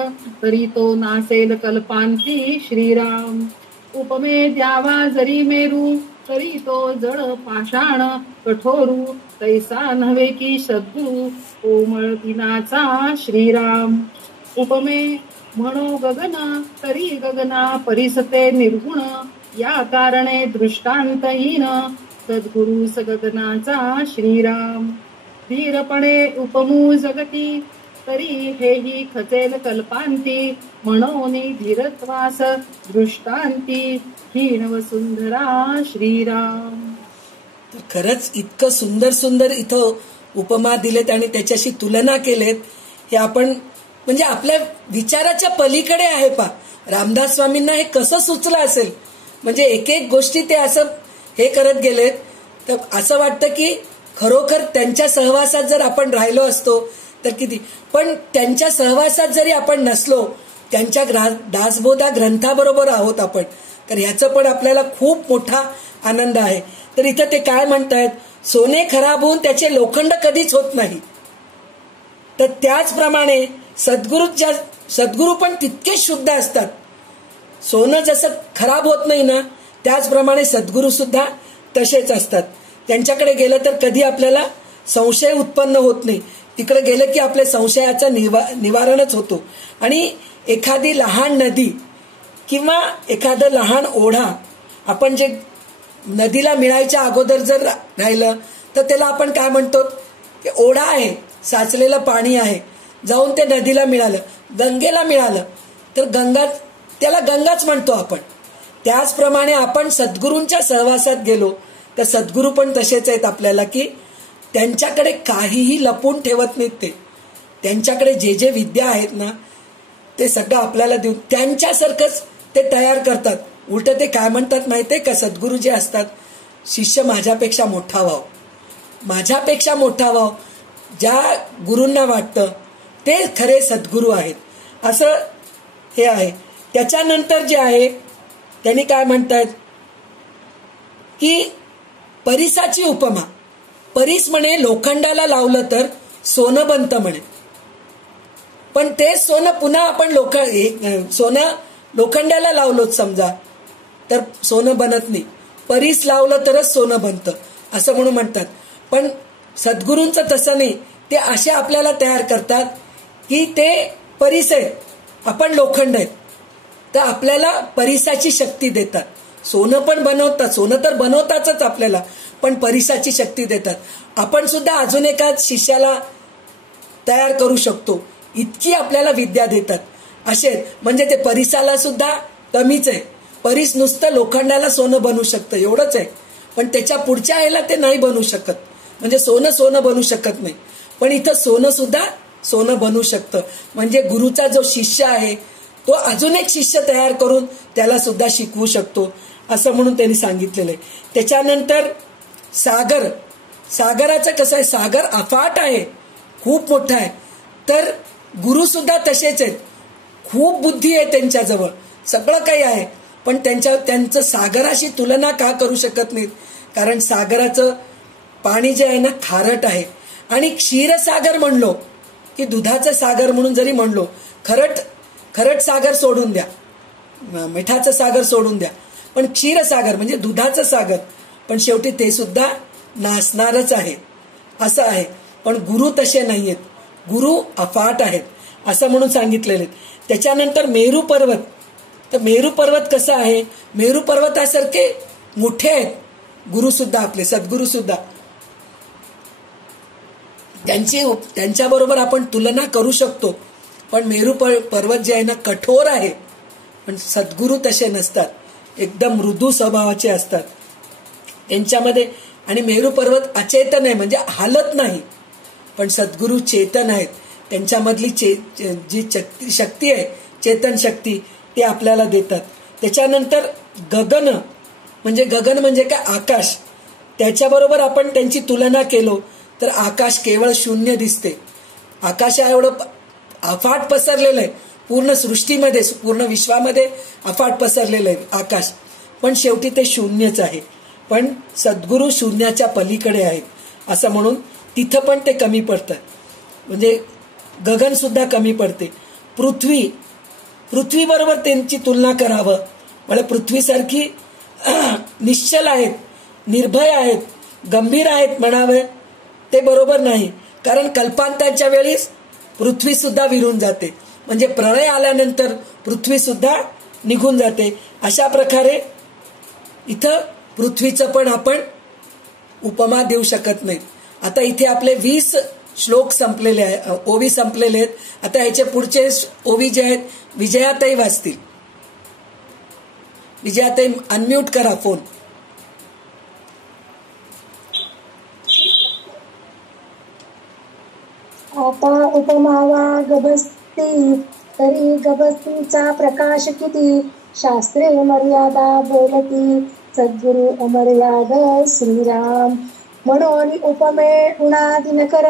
तरी तो नासेल कल्पांती श्रीराम. उपमे द्यावा जरी मेरू, तरी तो जड पाषाण कठोरू, तैसा नव्हे की सद्गुरु कोमळ दिनाचा श्रीराम. उपमे म्हणो गगन, तरी गगना परिसते निर्गुण, या कारणे दृष्टांतहीन, सद्गुरु सगगनाचा श्रीराम. धीरपणे उपमू जगती, तरी हेही खचेल कल्पांती, म्हणून धीरत्वास दृष्टांती, हीन वसुंधरा श्रीराम. तर खरंच इतकं सुंदर सुंदर इथं उपमा दिलेत आणि त्याच्याशी तुलना केलेत, हे आपण म्हणजे आपल्या विचाराच्या पलीकडे आहे. रामदास स्वामींना हे कसं सुचलं असेल, म्हणजे एक एक गोष्टी ते असं हे करत गेलेत. तर असं वाटतं की खरोखर त्यांच्या सहवासात जर आपण राहिलो असतो तर किती, पण त्यांच्या सहवासात जरी आपण नसलो, त्यांच्या दासबोधा ग्रंथाबरोबर आहोत आपण, तर ह्याचं पण आपल्याला खूप मोठा आनंद आहे. तर इथं ते काय म्हणतायत, सोने खराब होऊन त्याचे लोखंड कधीच होत नाही, तर त्याचप्रमाणे सद्गुरू पण तितकेच शुद्ध असतात. सोनं जसं खराब होत नाही ना, त्याचप्रमाणे सद्गुरू सुद्धा तसेच असतात. त्यांच्याकडे गेलं तर कधी आपल्याला संशय उत्पन्न होत नाही, तिकडे गेलं की आपल्या संशयाचं निवारणच होतो. आणि एखादी लहान नदी किंवा एखादं लहान ओढा, आपण जे नदीला मिळायच्या अगोदर जर राहिलं तर त्याला आपण काय म्हणतो, की ओढा आहे, साचलेलं पाणी आहे, जाऊन ते नदीला मिळालं, गंगेला मिळालं तर त्याला गंगाच म्हणतो आपण. त्याचप्रमाणे आपण सद्गुरूंच्या सहवासात गेलो तर सद्गुरू पण तसेच आहेत आपल्याला, की त्यांच्याकडे काहीही लपून ठेवत नाहीत. ते त्यांच्याकडे जे जे विद्या आहेत ना ते सगळं आपल्याला देऊन त्यांच्यासारखंच ते तयार करतात. उलट ते काय म्हणतात माहितीये का, सद्गुरू जे असतात, शिष्य माझ्यापेक्षा मोठा व्हाव, माझ्यापेक्षा मोठा व्हाव, ज्या गुरूंना वाटतं ते खरे सद्गुरू आहेत, असं हे आहे. त्याच्यानंतर जे आहे त्यांनी काय म्हणतात की परिसाची उपमा, परीस म्हणे लोखंडाला लावलं तर सोनं बनतं म्हणे, पण ते सोनं पुन्हा आपण सोनं लोखंडाला लावलोच समजा तर सोनं बनत नाही, परीस लावलं तरच सोनं बनतं असं म्हणून म्हणतात. पण सद्गुरूंचं तसं नाही, ते असे आपल्याला तयार करतात की ते परीस आहेत, आपण लोखंड आहेत, तर आपल्याला परिसाची शक्ती देतात. सोनं पण बनवतात, सोनं तर बनवतातच आपल्याला, पण परिसाची शक्ती देतात. आपण सुद्धा अजून एका शिष्याला तयार करू शकतो, इतकी आपल्याला विद्या देतात असे. म्हणजे ते परिसाला सुद्धा कमीच आहे, परीस नुसतं लोखंडाला सोनं बनवू शकतं एवढंच आहे, पण त्याच्या पुढच्या ह्याला ते नाही बनू शकत, म्हणजे सोनं सोनं बनू शकत नाही. पण इथं सोनं सुद्धा सोनं बनू शकतं. म्हणजे गुरुचा जो शिष्य आहे तो अजून एक शिष्य तयार करून त्याला सुद्धा शिकवू शकतो, असं म्हणून त्यांनी सांगितलेलं आहे. त्याच्यानंतर सागर, सागराचं कसं आहे, सागर अफाट आहे, खूप मोठा आहे. तर गुरु सुद्धा तसेच आहेत, खूप बुद्धी आहे त्यांच्याजवळ, सगळं काही आहे. पण त्यांचं सागराशी तुलना का करू शकत नाहीत, कारण सागराचं पाणी जे आहे ना खारट आहे. आणि क्षीरसागर म्हणलो की दुधाचं सागर म्हणून जरी म्हणलो, खरट सागर सोडून द्या, मिठाचं सागर सोडून द्या, पण क्षीरसागर म्हणजे दुधाचं सागर, पण शेवटी ते सुद्धा नासणारच आहे, असं आहे. पण गुरु तसे नाही आहेत, गुरु अफाट आहेत असं म्हणून सांगितलेले. त्याच्यानंतर मेरू पर्वत, तर मेरू पर्वत कसा आहे, मेरू पर्वतासारखे मोठे आहेत गुरु सुद्धा, आपले सद्गुरु सुद्धा. त्यांच्याबरोबर आपण तुलना करू शकतो. पण मेरू पर्वत जे आहे ना कठोर आहे, पण सद्गुरु तसे नसतात, एकदम मृदू स्वभावाचे असतात त्यांच्यामध्ये. आणि मेरू पर्वत अचेतन आहे, म्हणजे हालत नाही, पण सद्गुरु चेतन आहेत. त्यांच्यामधली जी शक्ती आहे, चेतन शक्ती, ते आपल्याला देतात. त्याच्यानंतर गगन म्हणजे काय, आकाश. त्याच्याबरोबर आपण त्यांची तुलना केलो तर आकाश केवळ शून्य दिसते. आकाश एवढं अफाट पसरलेलं आहे, पूर्ण सृष्टीमध्ये, पूर्ण विश्वामध्ये अफाट पसरलेलं आहे आकाश, पण शेवटी ते शून्यच आहे. पण सद्गुरु शून्याच्या पलीकडे आहेत, असं म्हणून तिथं पण ते कमी पडतात. म्हणजे गगन सुद्धा कमी पडते. पृथ्वी बरोबर त्यांची तुलना करावं, म्हणजे पृथ्वीसारखी निश्चल आहेत, निर्भय आहेत, गंभीर आहेत म्हणावे, ते बरोबर नाही. कारण कल्पांताच्या वेळीस पृथ्वी सुद्धा विरून जाते, म्हणजे प्रलय आल्यानंतर पृथ्वी सुद्धा निघून जाते. अशा प्रकारे इथं पृथ्वीचं पण आपण उपमा देऊ शकत नाही. आता इथे आपले 20 श्लोक संपलेले आहे, ओवी संपलेले आहेत. आता ह्याचे पुढचे ओवी जे आहेत विजयाताई वाचतील. विजयाताई अनम्यूट करा फोन. आता उपमावा गभस्ती, तरी गभस्तीचा प्रकाश किती, शास्त्रे मर्यादा बोलती, सद्गुरु अमर्याद श्रीराम. म्हणून उपमे उणा दिनकर,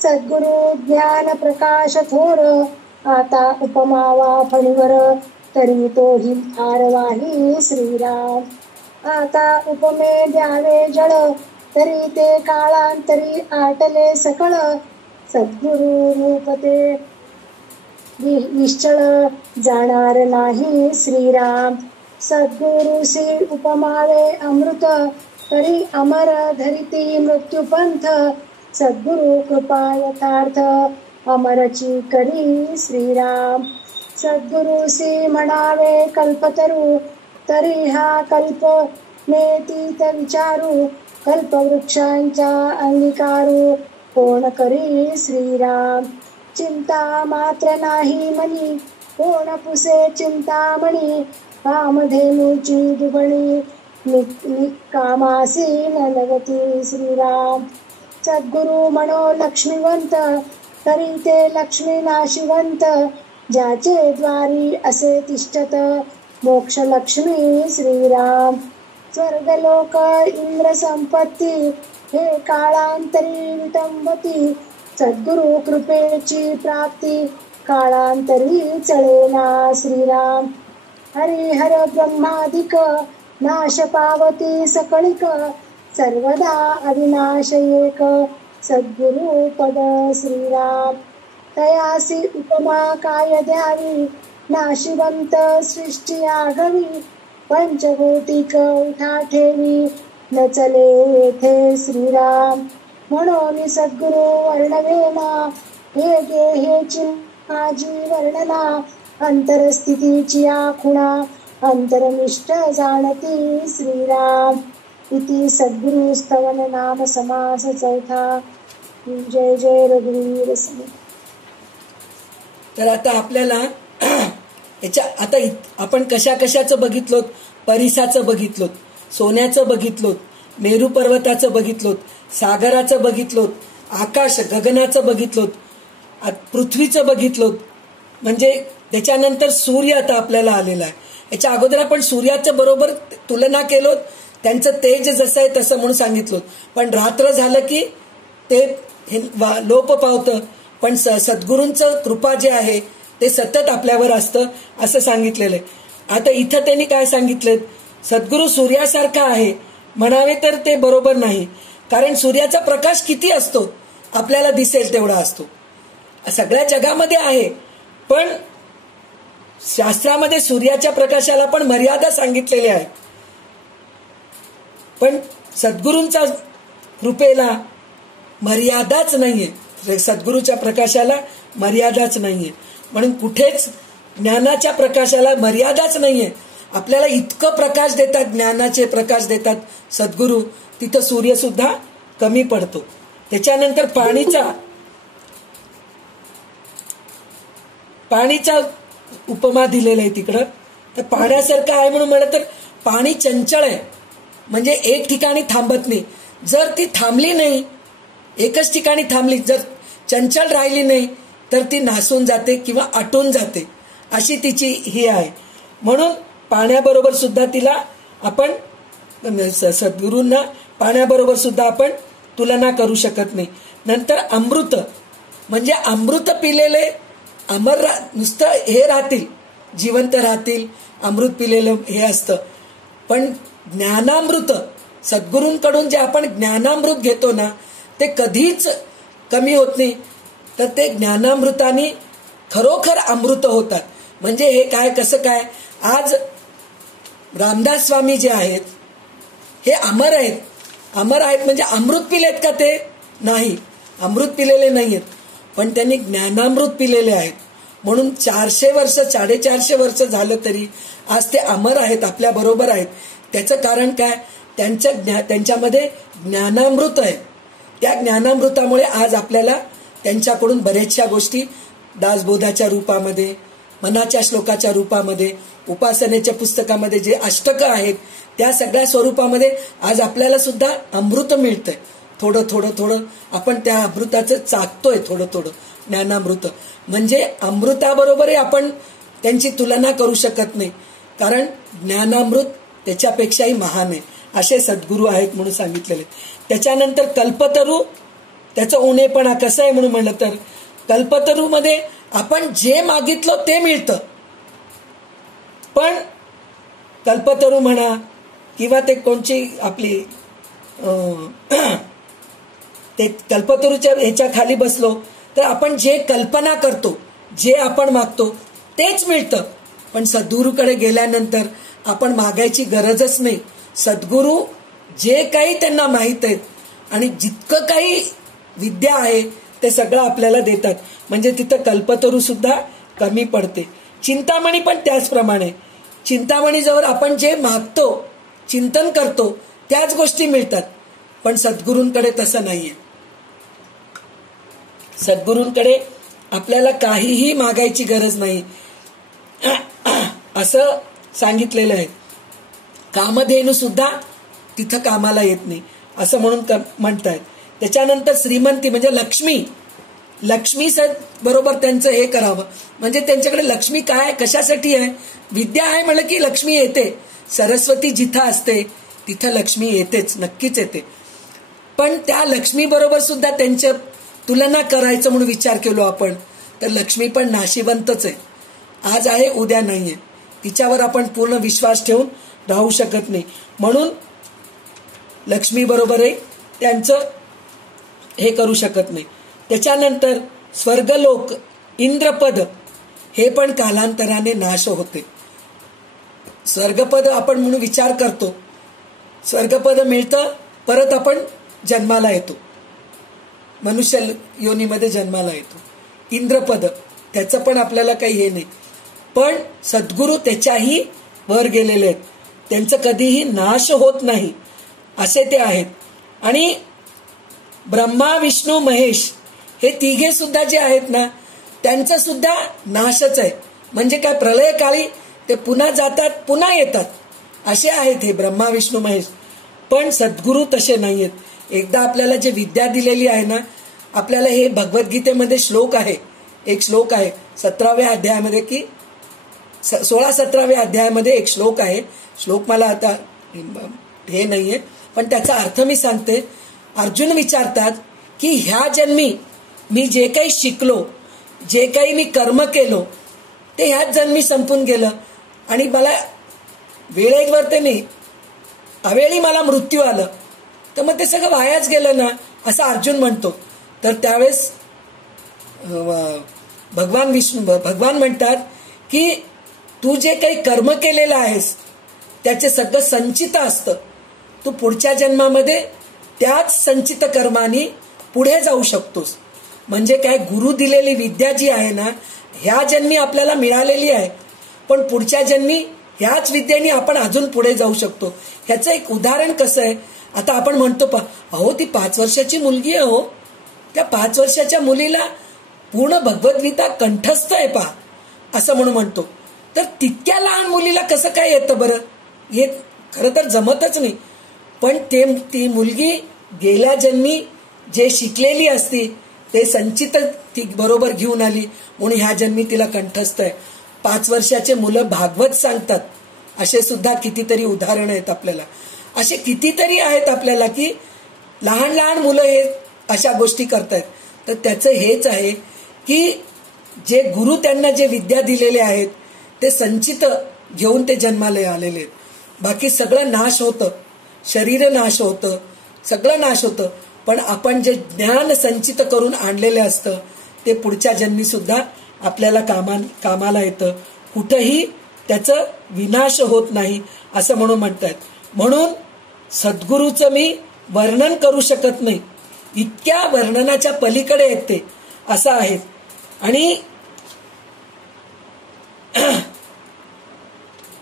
सद्गुरु ज्ञान प्रकाश थोर. आता उपमावा फणीवर, तरी तोही आरवाही श्रीराम. आता उपमे द्यावे जळ, तरी ते काळांतरी आटले सकळ. सद्गुरु रूप ते निश्चळ, जाणार नाही श्रीराम. सद्गुरुसी उपमावे अमृत, तरी अमर धरिती मृत्यूपंथ. सद्गुरु कृपा यथार्थ, अमरची करी श्रीराम. सद्गुरुसी म्हणावे कल्पतरू, तरी हा कल्प नेतीत विचारू. कल्पवृक्षांच्या अंगीकारू, कोण करी श्रीराम. चिंता मात्र नाही मनी, कोण पुसे चिंतामणी. कामधेनूची दुबणी, निकामासी नलगती श्रीराम. सद्गुरु म्हणो लक्ष्मीवंत, तरी ते लक्ष्मी नाशिवंत. ज्याचे द्वारी असे तिष्ठत, मोक्ष लक्ष्मी श्रीराम. स्वर्गलोक इंद्र संपत्ती, हे काळांतरी विटंबती. सद्गुरु कृपेची प्राप्ती, काळांतरी चळेना श्रीराम. हरिहर ब्रह्मादिक, नाश पावती सकळिक. सर्वदा अविनाश एक, सद्गुरु पद श्रीराम. तयासी उपमा काय द्यावी, नाशिवंत सृष्टी आगवी. पंचभौतिक उठा ठेवी, न चले येथे श्रीराम. म्हणून सद्गुरु वर्णवेना, हे गे हेची माझी वर्णना. अंतरस्थितीची आखुणा, अंतरनिष्ठ जाणती श्रीराम. इति सद्गुरु स्तवन नाम समास चौथा. जय जय रघुवीर समर्थ. तर आता आपल्याला आपण कशाचं बघितलो, परिसाचं बघितलो, सोन्याचं बघितलो, मेरू पर्वताचं बघितलोत, सागराचं बघितलोत, आकाश गगनाचं बघितलोत, पृथ्वीचं बघितलोत. म्हणजे त्याच्यानंतर सूर्य आता आपल्याला आलेला आहे. याच्या अगोदर आपण सूर्याचं बरोबर तुलना केलोत, त्यांचं तेज जसं आहे तसं म्हणून सांगितलं. पण रात्र झालं की ते लोप पावतं. पण सद्गुरूंचं कृपा जे आहे ते सतत आपल्यावर असतं असं सांगितलेलं आहे. आता इथं त्यांनी काय सांगितलं, सद्गुरू सूर्यासारखा आहे म्हणावे तर ते बरोबर नाही. कारण सूर्याचा प्रकाश किती असतो, आपल्याला दिसेल तेवढा असतो, सगळ्या जगामध्ये आहे. पण शास्त्रामध्ये सूर्याच्या प्रकाशाला पण मर्यादा सांगितलेली आहे. पण सद्गुरूंच्या कृपेला मर्यादाच नाहीये, सद्गुरूच्या प्रकाशाला मर्यादाच नाहीये. म्हणून कुठेच ज्ञानाच्या प्रकाशाला मर्यादाच नाहीये. आपल्याला इतकं प्रकाश देतात, ज्ञानाचे प्रकाश देतात सद्गुरू, तिथं सूर्य सुद्धा कमी पडतो. त्याच्यानंतर पाणीचा उपमा दिलेला आहे तिकडं. तर पाण्यासारखं आहे म्हणून म्हणलं तर पाणी चंचल आहे, म्हणजे एक ठिकाणी थांबत नाही. जर ती थांबली नाही, एकच ठिकाणी थांबली, जर चंचल राहिली नाही तर ती नासून जाते किंवा आटून जाते, अशी तिची ही आहे. म्हणून पाण्याबरोबर सुद्धा तिला आपण, सद्गुरूंना पाण्याबरोबर सुद्धा आपण तुलना करू शकत नाही. नंतर अमृत, म्हणजे अमृत पिलेले अमर, नुसतं हे राहतील, जिवंत राहतील, अमृत पिलेलं हे असतं. पण ज्ञानामृत, सद्गुरूंकडून जे आपण ज्ञानामृत घेतो ना, ते कधीच कमी होत नाही. तर ते ज्ञानामृताने खरोखर अमृत होतात. म्हणजे हे काय, कसं काय, आज रामदास स्वामी जे आहेत हे अमर आहेत. अमर आहेत म्हणजे अमृत पिलेत का ते? नाही, अमृत पिलेले नाहीयेत, पण त्यांनी ज्ञानामृत पिलेले आहेत. म्हणून 400 वर्ष 450 वर्ष झालं तरी आज ते अमर आहेत, आपल्या बरोबर आहेत. त्याचं कारण काय, त्यांच्यामध्ये ज्ञानामृत आहे. त्या ज्ञानामृतामुळे आज आपल्याला त्यांच्याकडून बऱ्याचशा गोष्टी दासबोधाच्या रूपामध्ये, मनाच्या श्लोकाच्या रूपामध्ये, उपासनेच्या पुस्तकामध्ये जे अष्टकं आहेत त्या सगळ्या स्वरूपामध्ये आज आपल्याला सुद्धा अमृत मिळतंय. थोडं थोडं थोडं आपण त्या अमृताचं चाकतोय, थोडं थोडं ज्ञानामृत. म्हणजे अमृताबरोबरही आपण त्यांची तुलना करू शकत नाही, कारण ज्ञानामृत त्याच्यापेक्षाही महान आहे, असे सद्गुरू आहेत म्हणून सांगितलेले. त्याच्यानंतर कल्पतरू, त्याचं उणेपणा कसं आहे म्हणून म्हणलं तर, कल्पतरूमध्ये आपण जे मागितलं ते मिळतं. पण कल्पतरू म्हणा किंवा ते कोणची आपली ते कल्पतरूच्या ह्याच्या खाली बसलो तर आपण जे कल्पना करतो, जे आपण मागतो तेच मिळतं. पण सद्गुरूकडे गेल्यानंतर आपण मागायची गरजच नाही. सद्गुरू जे काही त्यांना माहीत आहेत आणि जितकं काही विद्या आहे ते सगळं आपल्याला देतात. म्हणजे तिथं कल्पतरू सुद्धा कमी पडते. चिंतामणी पण त्याचप्रमाणे, चिंतामणीजवळ आपण जे मागतो, चिंतन करतो त्याच गोष्टी मिळतात. पण सद्गुरूंकडे तसं नाहीये. सद्गुरूंकडे आपल्याला काहीही मागायची गरज नाही असं सांगितलेलं आहे. कामधेनू सुद्धा तिथं कामाला येत नाही असं म्हणून म्हणतायत. त्याच्यानंतर श्रीमंती म्हणजे लक्ष्मी बरोबर त्यांचं हे करावं. म्हणजे त्यांच्याकडे लक्ष्मी काय, कशासाठी आहे, विद्या आहे म्हणलं की लक्ष्मी येते. सरस्वती जिथं असते तिथं लक्ष्मी येतेच, नक्कीच येते. पण त्या लक्ष्मी बरोबर सुद्धा त्यांच्या तुलना करायचं म्हणून विचार केलो आपण तर लक्ष्मी पण नाशिवंतच आहे. आज आहे उद्या नाहीये, तिच्यावर आपण पूर्ण विश्वास ठेवून राहू शकत नाही. म्हणून लक्ष्मी बरोबरही त्यांचं हे करू शकत नाही. त्याच्यानंतर स्वर्गलोक, इंद्रपद हे पण कालांतराने नाश होते. स्वर्गपद आपण म्हणून विचार करतो, स्वर्गपद मिळतं, परत आपण जन्माला येतो, मनुष्य योनीमध्ये जन्माला येतो. इंद्रपद त्याचं पण आपल्याला काही हे नाही. पण सद्गुरू त्याच्याही वर गेलेले आहेत, त्यांचं कधीही नाश होत नाही असे ते आहेत. आणि ब्रह्मा विष्णू महेश हे तिघे सुद्धा जे आहेत ना त्यांचं सुद्धा नाशच आहे. म्हणजे काय, प्रलय काळी ते पुन्हा जातात पुन्हा येतात असे आहेत हे ब्रह्मा विष्णू महेश. पण सद्गुरू तसे नाहीयेत. एकदा आपल्याला जे विद्या दिलेली आहे ना, आपल्याला हे भगवद्गीतेमध्ये श्लोक आहे, एक श्लोक आहे 17व्या अध्यायामध्ये की 16-17व्या अध्यायामध्ये एक श्लोक आहे. श्लोक मला आता हे नाहीये, पण त्याचा अर्थ मी सांगते. अर्जुन विचारतात की ह्या जन्मी मी जे काही शिकलो, जे काही मी कर्म केलो ते ह्याच जन्मी संपून गेलं आणि मला वेळेवर ते नाही, अवेळी मला मृत्यू आलं, तर मग ते सगळं वायाच गेलं ना, असं अर्जुन म्हणतो. तर त्यावेळेस भगवान म्हणतात की तू जे काही कर्म केलेलं आहेस त्याचे सगळं संचित असतं. तू पुढच्या जन्मामध्ये त्याच संचित कर्माने पुढे जाऊ शकतोस. म्हणजे काय, गुरु दिलेली विद्या जी आहे ना, ह्या जन्मी आपल्याला मिळालेली आहे, पण पुढच्या जन्मी ह्याच विद्येने आपण अजून पुढे जाऊ शकतो. ह्याचं एक उदाहरण कसं आहे, आता आपण म्हणतो अहो ती 5 वर्षाची मुलगी आहे, हो त्या 5 वर्षाच्या मुलीला पूर्ण भगवद्गीता कंठस्थ आहे पहा, असं म्हणून म्हणतो. तर तितक्या लहान मुलीला कसं काय येतं बरं? हे खरं तर जमतच नाही. पण ती मुलगी गेल्या जन्मी जे शिकलेली असती ते संचित ती बरोबर घेऊन आली, म्हणून ह्या जन्मी तिला कंठस्थ आहे. 5 वर्षाचे मुलं भागवत सांगतात, असे सुद्धा कितीतरी उदाहरण आहेत आपल्याला. असे कितीतरी आहेत आपल्याला की लहान लहान मुलं हे अशा गोष्टी करतायत. तर त्याचं हेच आहे की जे गुरु त्यांना जे विद्या दिलेले आहेत ते संचित घेऊन ते जन्माला आलेले आहेत. बाकी सगळं नाश होतं, शरीर नाश होतं, सगळं नाश होतं, पण आपण जे ज्ञान संचित करून आणलेलं असतं ते पुढच्या जन्मी सुद्धा आपल्याला कामाला येतं. कुठंही त्याचं विनाश होत नाही असं म्हणून म्हणतात. म्हणून सद्गुरूचं मी वर्णन करू शकत नाही, इतक्या वर्णनाच्या पलीकडे आहेत ते, असं आहेत. आणि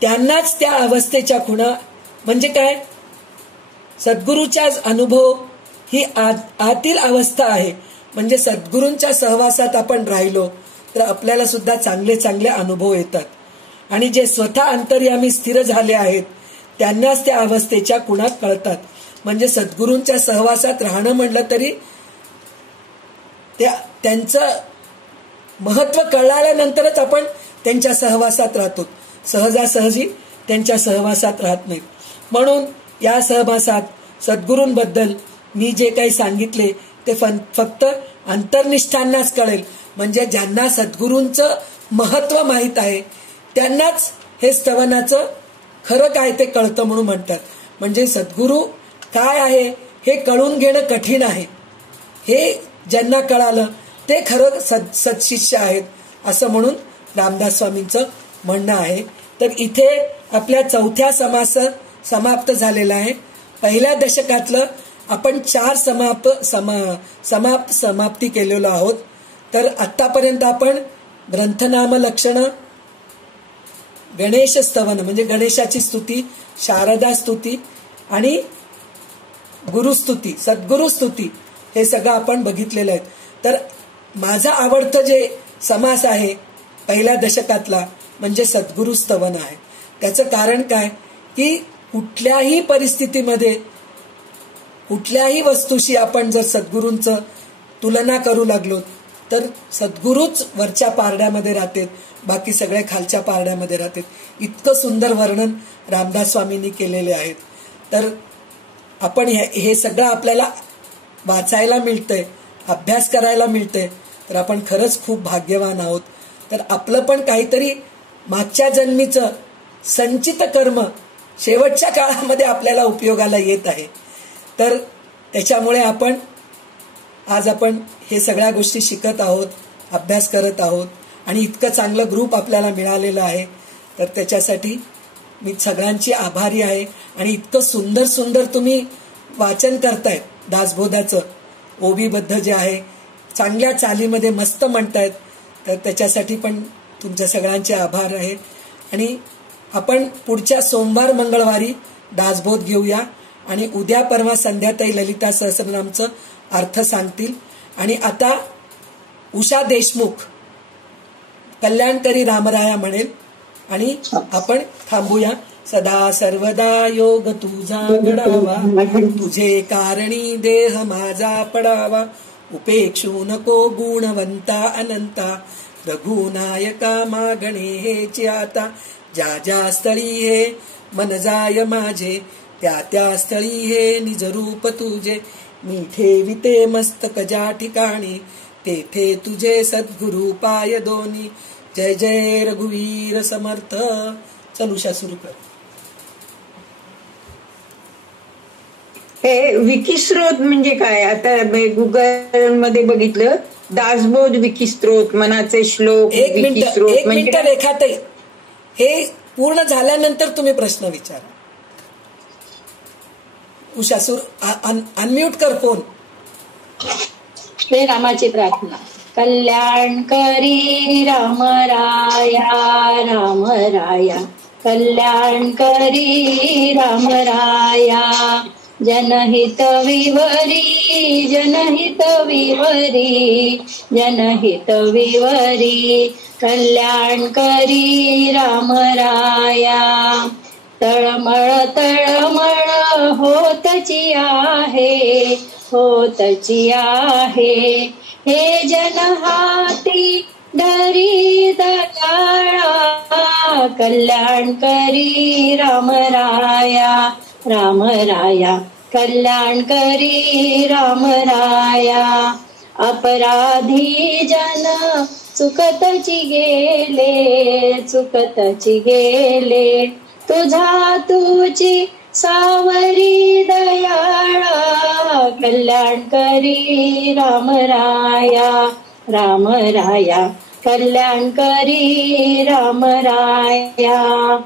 त्यांनाच त्या अवस्थेच्या खुणा, म्हणजे काय, सद्गुरूचा अनुभव ही आतील अवस्था आहे. म्हणजे सद्गुरूंच्या सहवासात आपण राहिलो तर आपल्याला सुद्धा चांगले चांगले अनुभव येतात. आणि जे स्वतः अंतर्यामी स्थिर झाले आहेत त्यांनाच त्या अवस्थेच्या खुणा कळतात. म्हणजे सद्गुरूंच्या सहवासात राहणं म्हणलं तरी त्यांचं महत्व कळल्यानंतरच आपण त्यांच्या सहवासात राहतो, सहजासहजी त्यांच्या सहवासात राहत नाहीत. म्हणून या सहवासात सद्गुरूंबद्दल मी जे काही सांगितले ते फक्त अंतर्निष्ठांनाच कळेल. म्हणजे ज्यांना सद्गुरूंचं महत्व माहीत आहे त्यांनाच हे स्तवनाचं खरं काय ते कळतं म्हणून म्हणतात. म्हणजे सद्गुरू काय आहे हे कळून घेणं कठीण आहे, हे ज्यांना कळालं ते खरं सत्शिष्य आहेत असं म्हणून रामदास स्वामींचं म्हणणं आहे. तर इथे आपल्या 4थ्या समास समाप्त झालेला आहे. पहिल्या दशकातलं आपण 4 समाप्ती केलेलो आहोत. तर आतापर्यंत आपण ग्रंथनाम लक्षण, गणेश स्तवन म्हणजे गणेशाची स्तुती, शारदा स्तुती आणि गुरुस्तुती, सद्गुरु स्तुती हे सगळं आपण बघितलेलं आहे. तर माझं आवडतं जे समास आहे पहिल्या दशकातला म्हणजे सद्गुरु स्तवन आहे. त्याचं कारण काय की कुठल्याही परिस्थितीमध्ये कुठल्याही वस्तूशी आपण जर सद्गुरूंचं तुलना करू लागलो तर सद्गुरूच वरच्या पारड्यामध्ये राहतात, बाकी सगळे खालच्या पारड्यामध्ये राहतात. इतकं सुंदर वर्णन रामदास स्वामींनी केलेले आहेत. तर आपण हे सगळं आपल्याला वाचायला मिळतंय, अभ्यास करायला मिळतंय, तर आपण खरंच खूप भाग्यवान आहोत. तर आपलं पण काहीतरी मागच्या जन्मीचं संचित कर्म शेवटच्या काळामध्ये आपल्याला उपयोगाला येत आहे. तर त्याच्यामुळे आज आपण हे सगळ्या गोष्टी शिकत आहोत, अभ्यास करत आहोत आणि इतकं चांगलं ग्रुप आपल्याला मिळालेलं आहे. तर त्याच्यासाठी मी सगळ्यांची आभारी आहे. आणि इतकं सुंदर सुंदर तुम्ही वाचन करतायत दासबोधाचं, ओबीबद्ध जे आहे चांगल्या चालीमध्ये मस्त म्हणतायत. तर त्याच्यासाठी पण तुमच्या सगळ्यांचे आभार आहे. आणि आपण पुढच्या सोमवार मंगळवारी दासबोध घेऊया आणि उद्या परवा संध्याताई ललिता सहस्रनामचं अर्थ सांगतील. आणि आता उषा देशमुख कल्याणकरी रामराया म्हणेल आणि आपण थांबूया. सदा सर्वदा योग तुझा घडावा, तुझे कारणी देह माझा पडावा, उपेक्षू नको गुणवंता अनंता, रघुनायका मागणे हेची आता, ज्या ज्या स्थळी हे मन जाय माझे, त्या त्या स्थळी हे निज रूप तुझे, मी ठेविते मस्तक ज्या ठिकाणी, तेथे तुझे सद्गुरु पाय दोन्ही. जय जय रघुवीर समर्थ. चलुषा सुरू कर. हे विकिस्त्रोत म्हणजे काय? आता गुगल मध्ये बघितलं, दासबोध विकिस्त्रोत, मनाचे श्लोक. एक मिनिट रेखाताई, हे पूर्ण झाल्यानंतर तुम्ही प्रश्न विचारा. उषा अनम्यूट कर फोन. श्री रामाची प्रार्थना. कल्याण करी राम राया, राम राया कल्याण करी राम राया, जनहित विवरी, जनहित विवरी, जनहित विवरी, कल्याण करी राम राया. तळमळ तळमळ होतची आहे, होतची आहे, हे जन हाती धरी दयाळा, कल्याण करी राम राया, राम राया कल्याण करी राम राया. अपराधी जन चुकतची गेले, चुकतची गेले, तुझा तुझी सावरी दयाळा, कल्याण करी राम राया, राम राया कल्याण करी राम राया.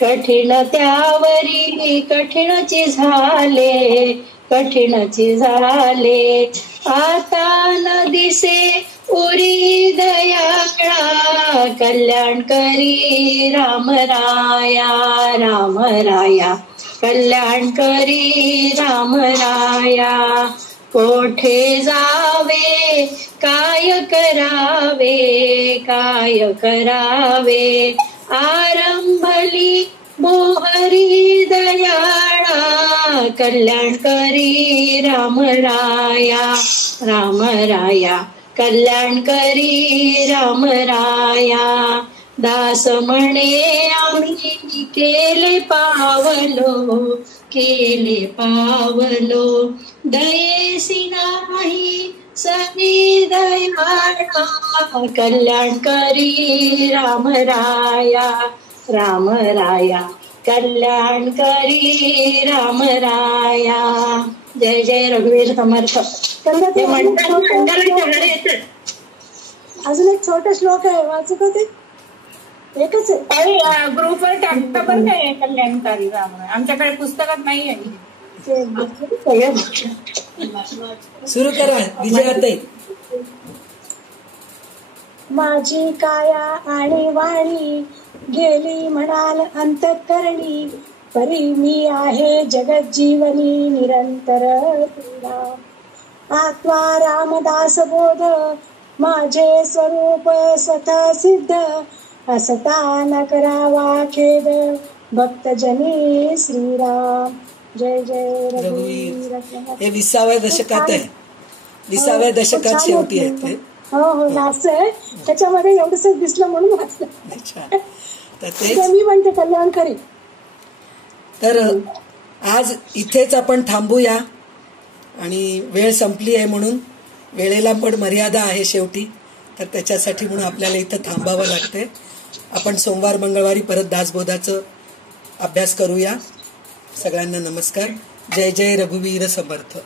कठीण त्यावरी कठीणची झाले, कठीणची झाले, आता न दिसे उरी दयाळा, कल्याण करी राम राया, राम राया कल्याण करी राम राया. कोठे जावे काय करावे, काय करावे, आरंभली मोहरी दयाळा, कल्याण करी राम राया, राम राया कल्याण करी राम राया. दास म्हणे आम्ही केले पावलो, केले पावलो, दयेसी नाही सनी दयाळा, कल्याण करी राम राया, राम राया कल्याण करी राम राया. जय जय रघुवीर समर्थ. अजून एक छोटा श्लोक आहे, वाचू का ते? एकच आहे, ग्रुपवर टाकता पण नाही कल्याणकारी राम. आमच्याकडे पुस्तकात नाही आहे. सुरू करा विजयाताई. माझी काया आणि वाणी गेली म्हणाल अंतःकरणी, परी मी आहे जगत जीवनी निरंतर तुला. आत्मा रामदास बोध माझे स्वरूप स्वतः सिद्ध, असता न करावा खेद भक्तजनी श्रीराम. जय जय रघुवीर. हे 20व्या दशकात आहे, 20व्या दशकात शेवटी आहे ते. हो हो नाचत आहे त्याच्यामध्ये, एवढंच दिसलं म्हणून वाचलं. मी म्हणते कल्याण करी. तर आज इथेच आपण थांबूया, आणि वेळ संपली आहे म्हणून, वेळेला पण मर्यादा आहे शेवटी, तर त्याच्यासाठी म्हणून आपल्याला इथं थांबावं लागते. आपण सोमवार मंगळवारी परत दासबोधाचं अभ्यास करूया. सगळ्यांना नमस्कार. जय जय रघुवीर समर्थ.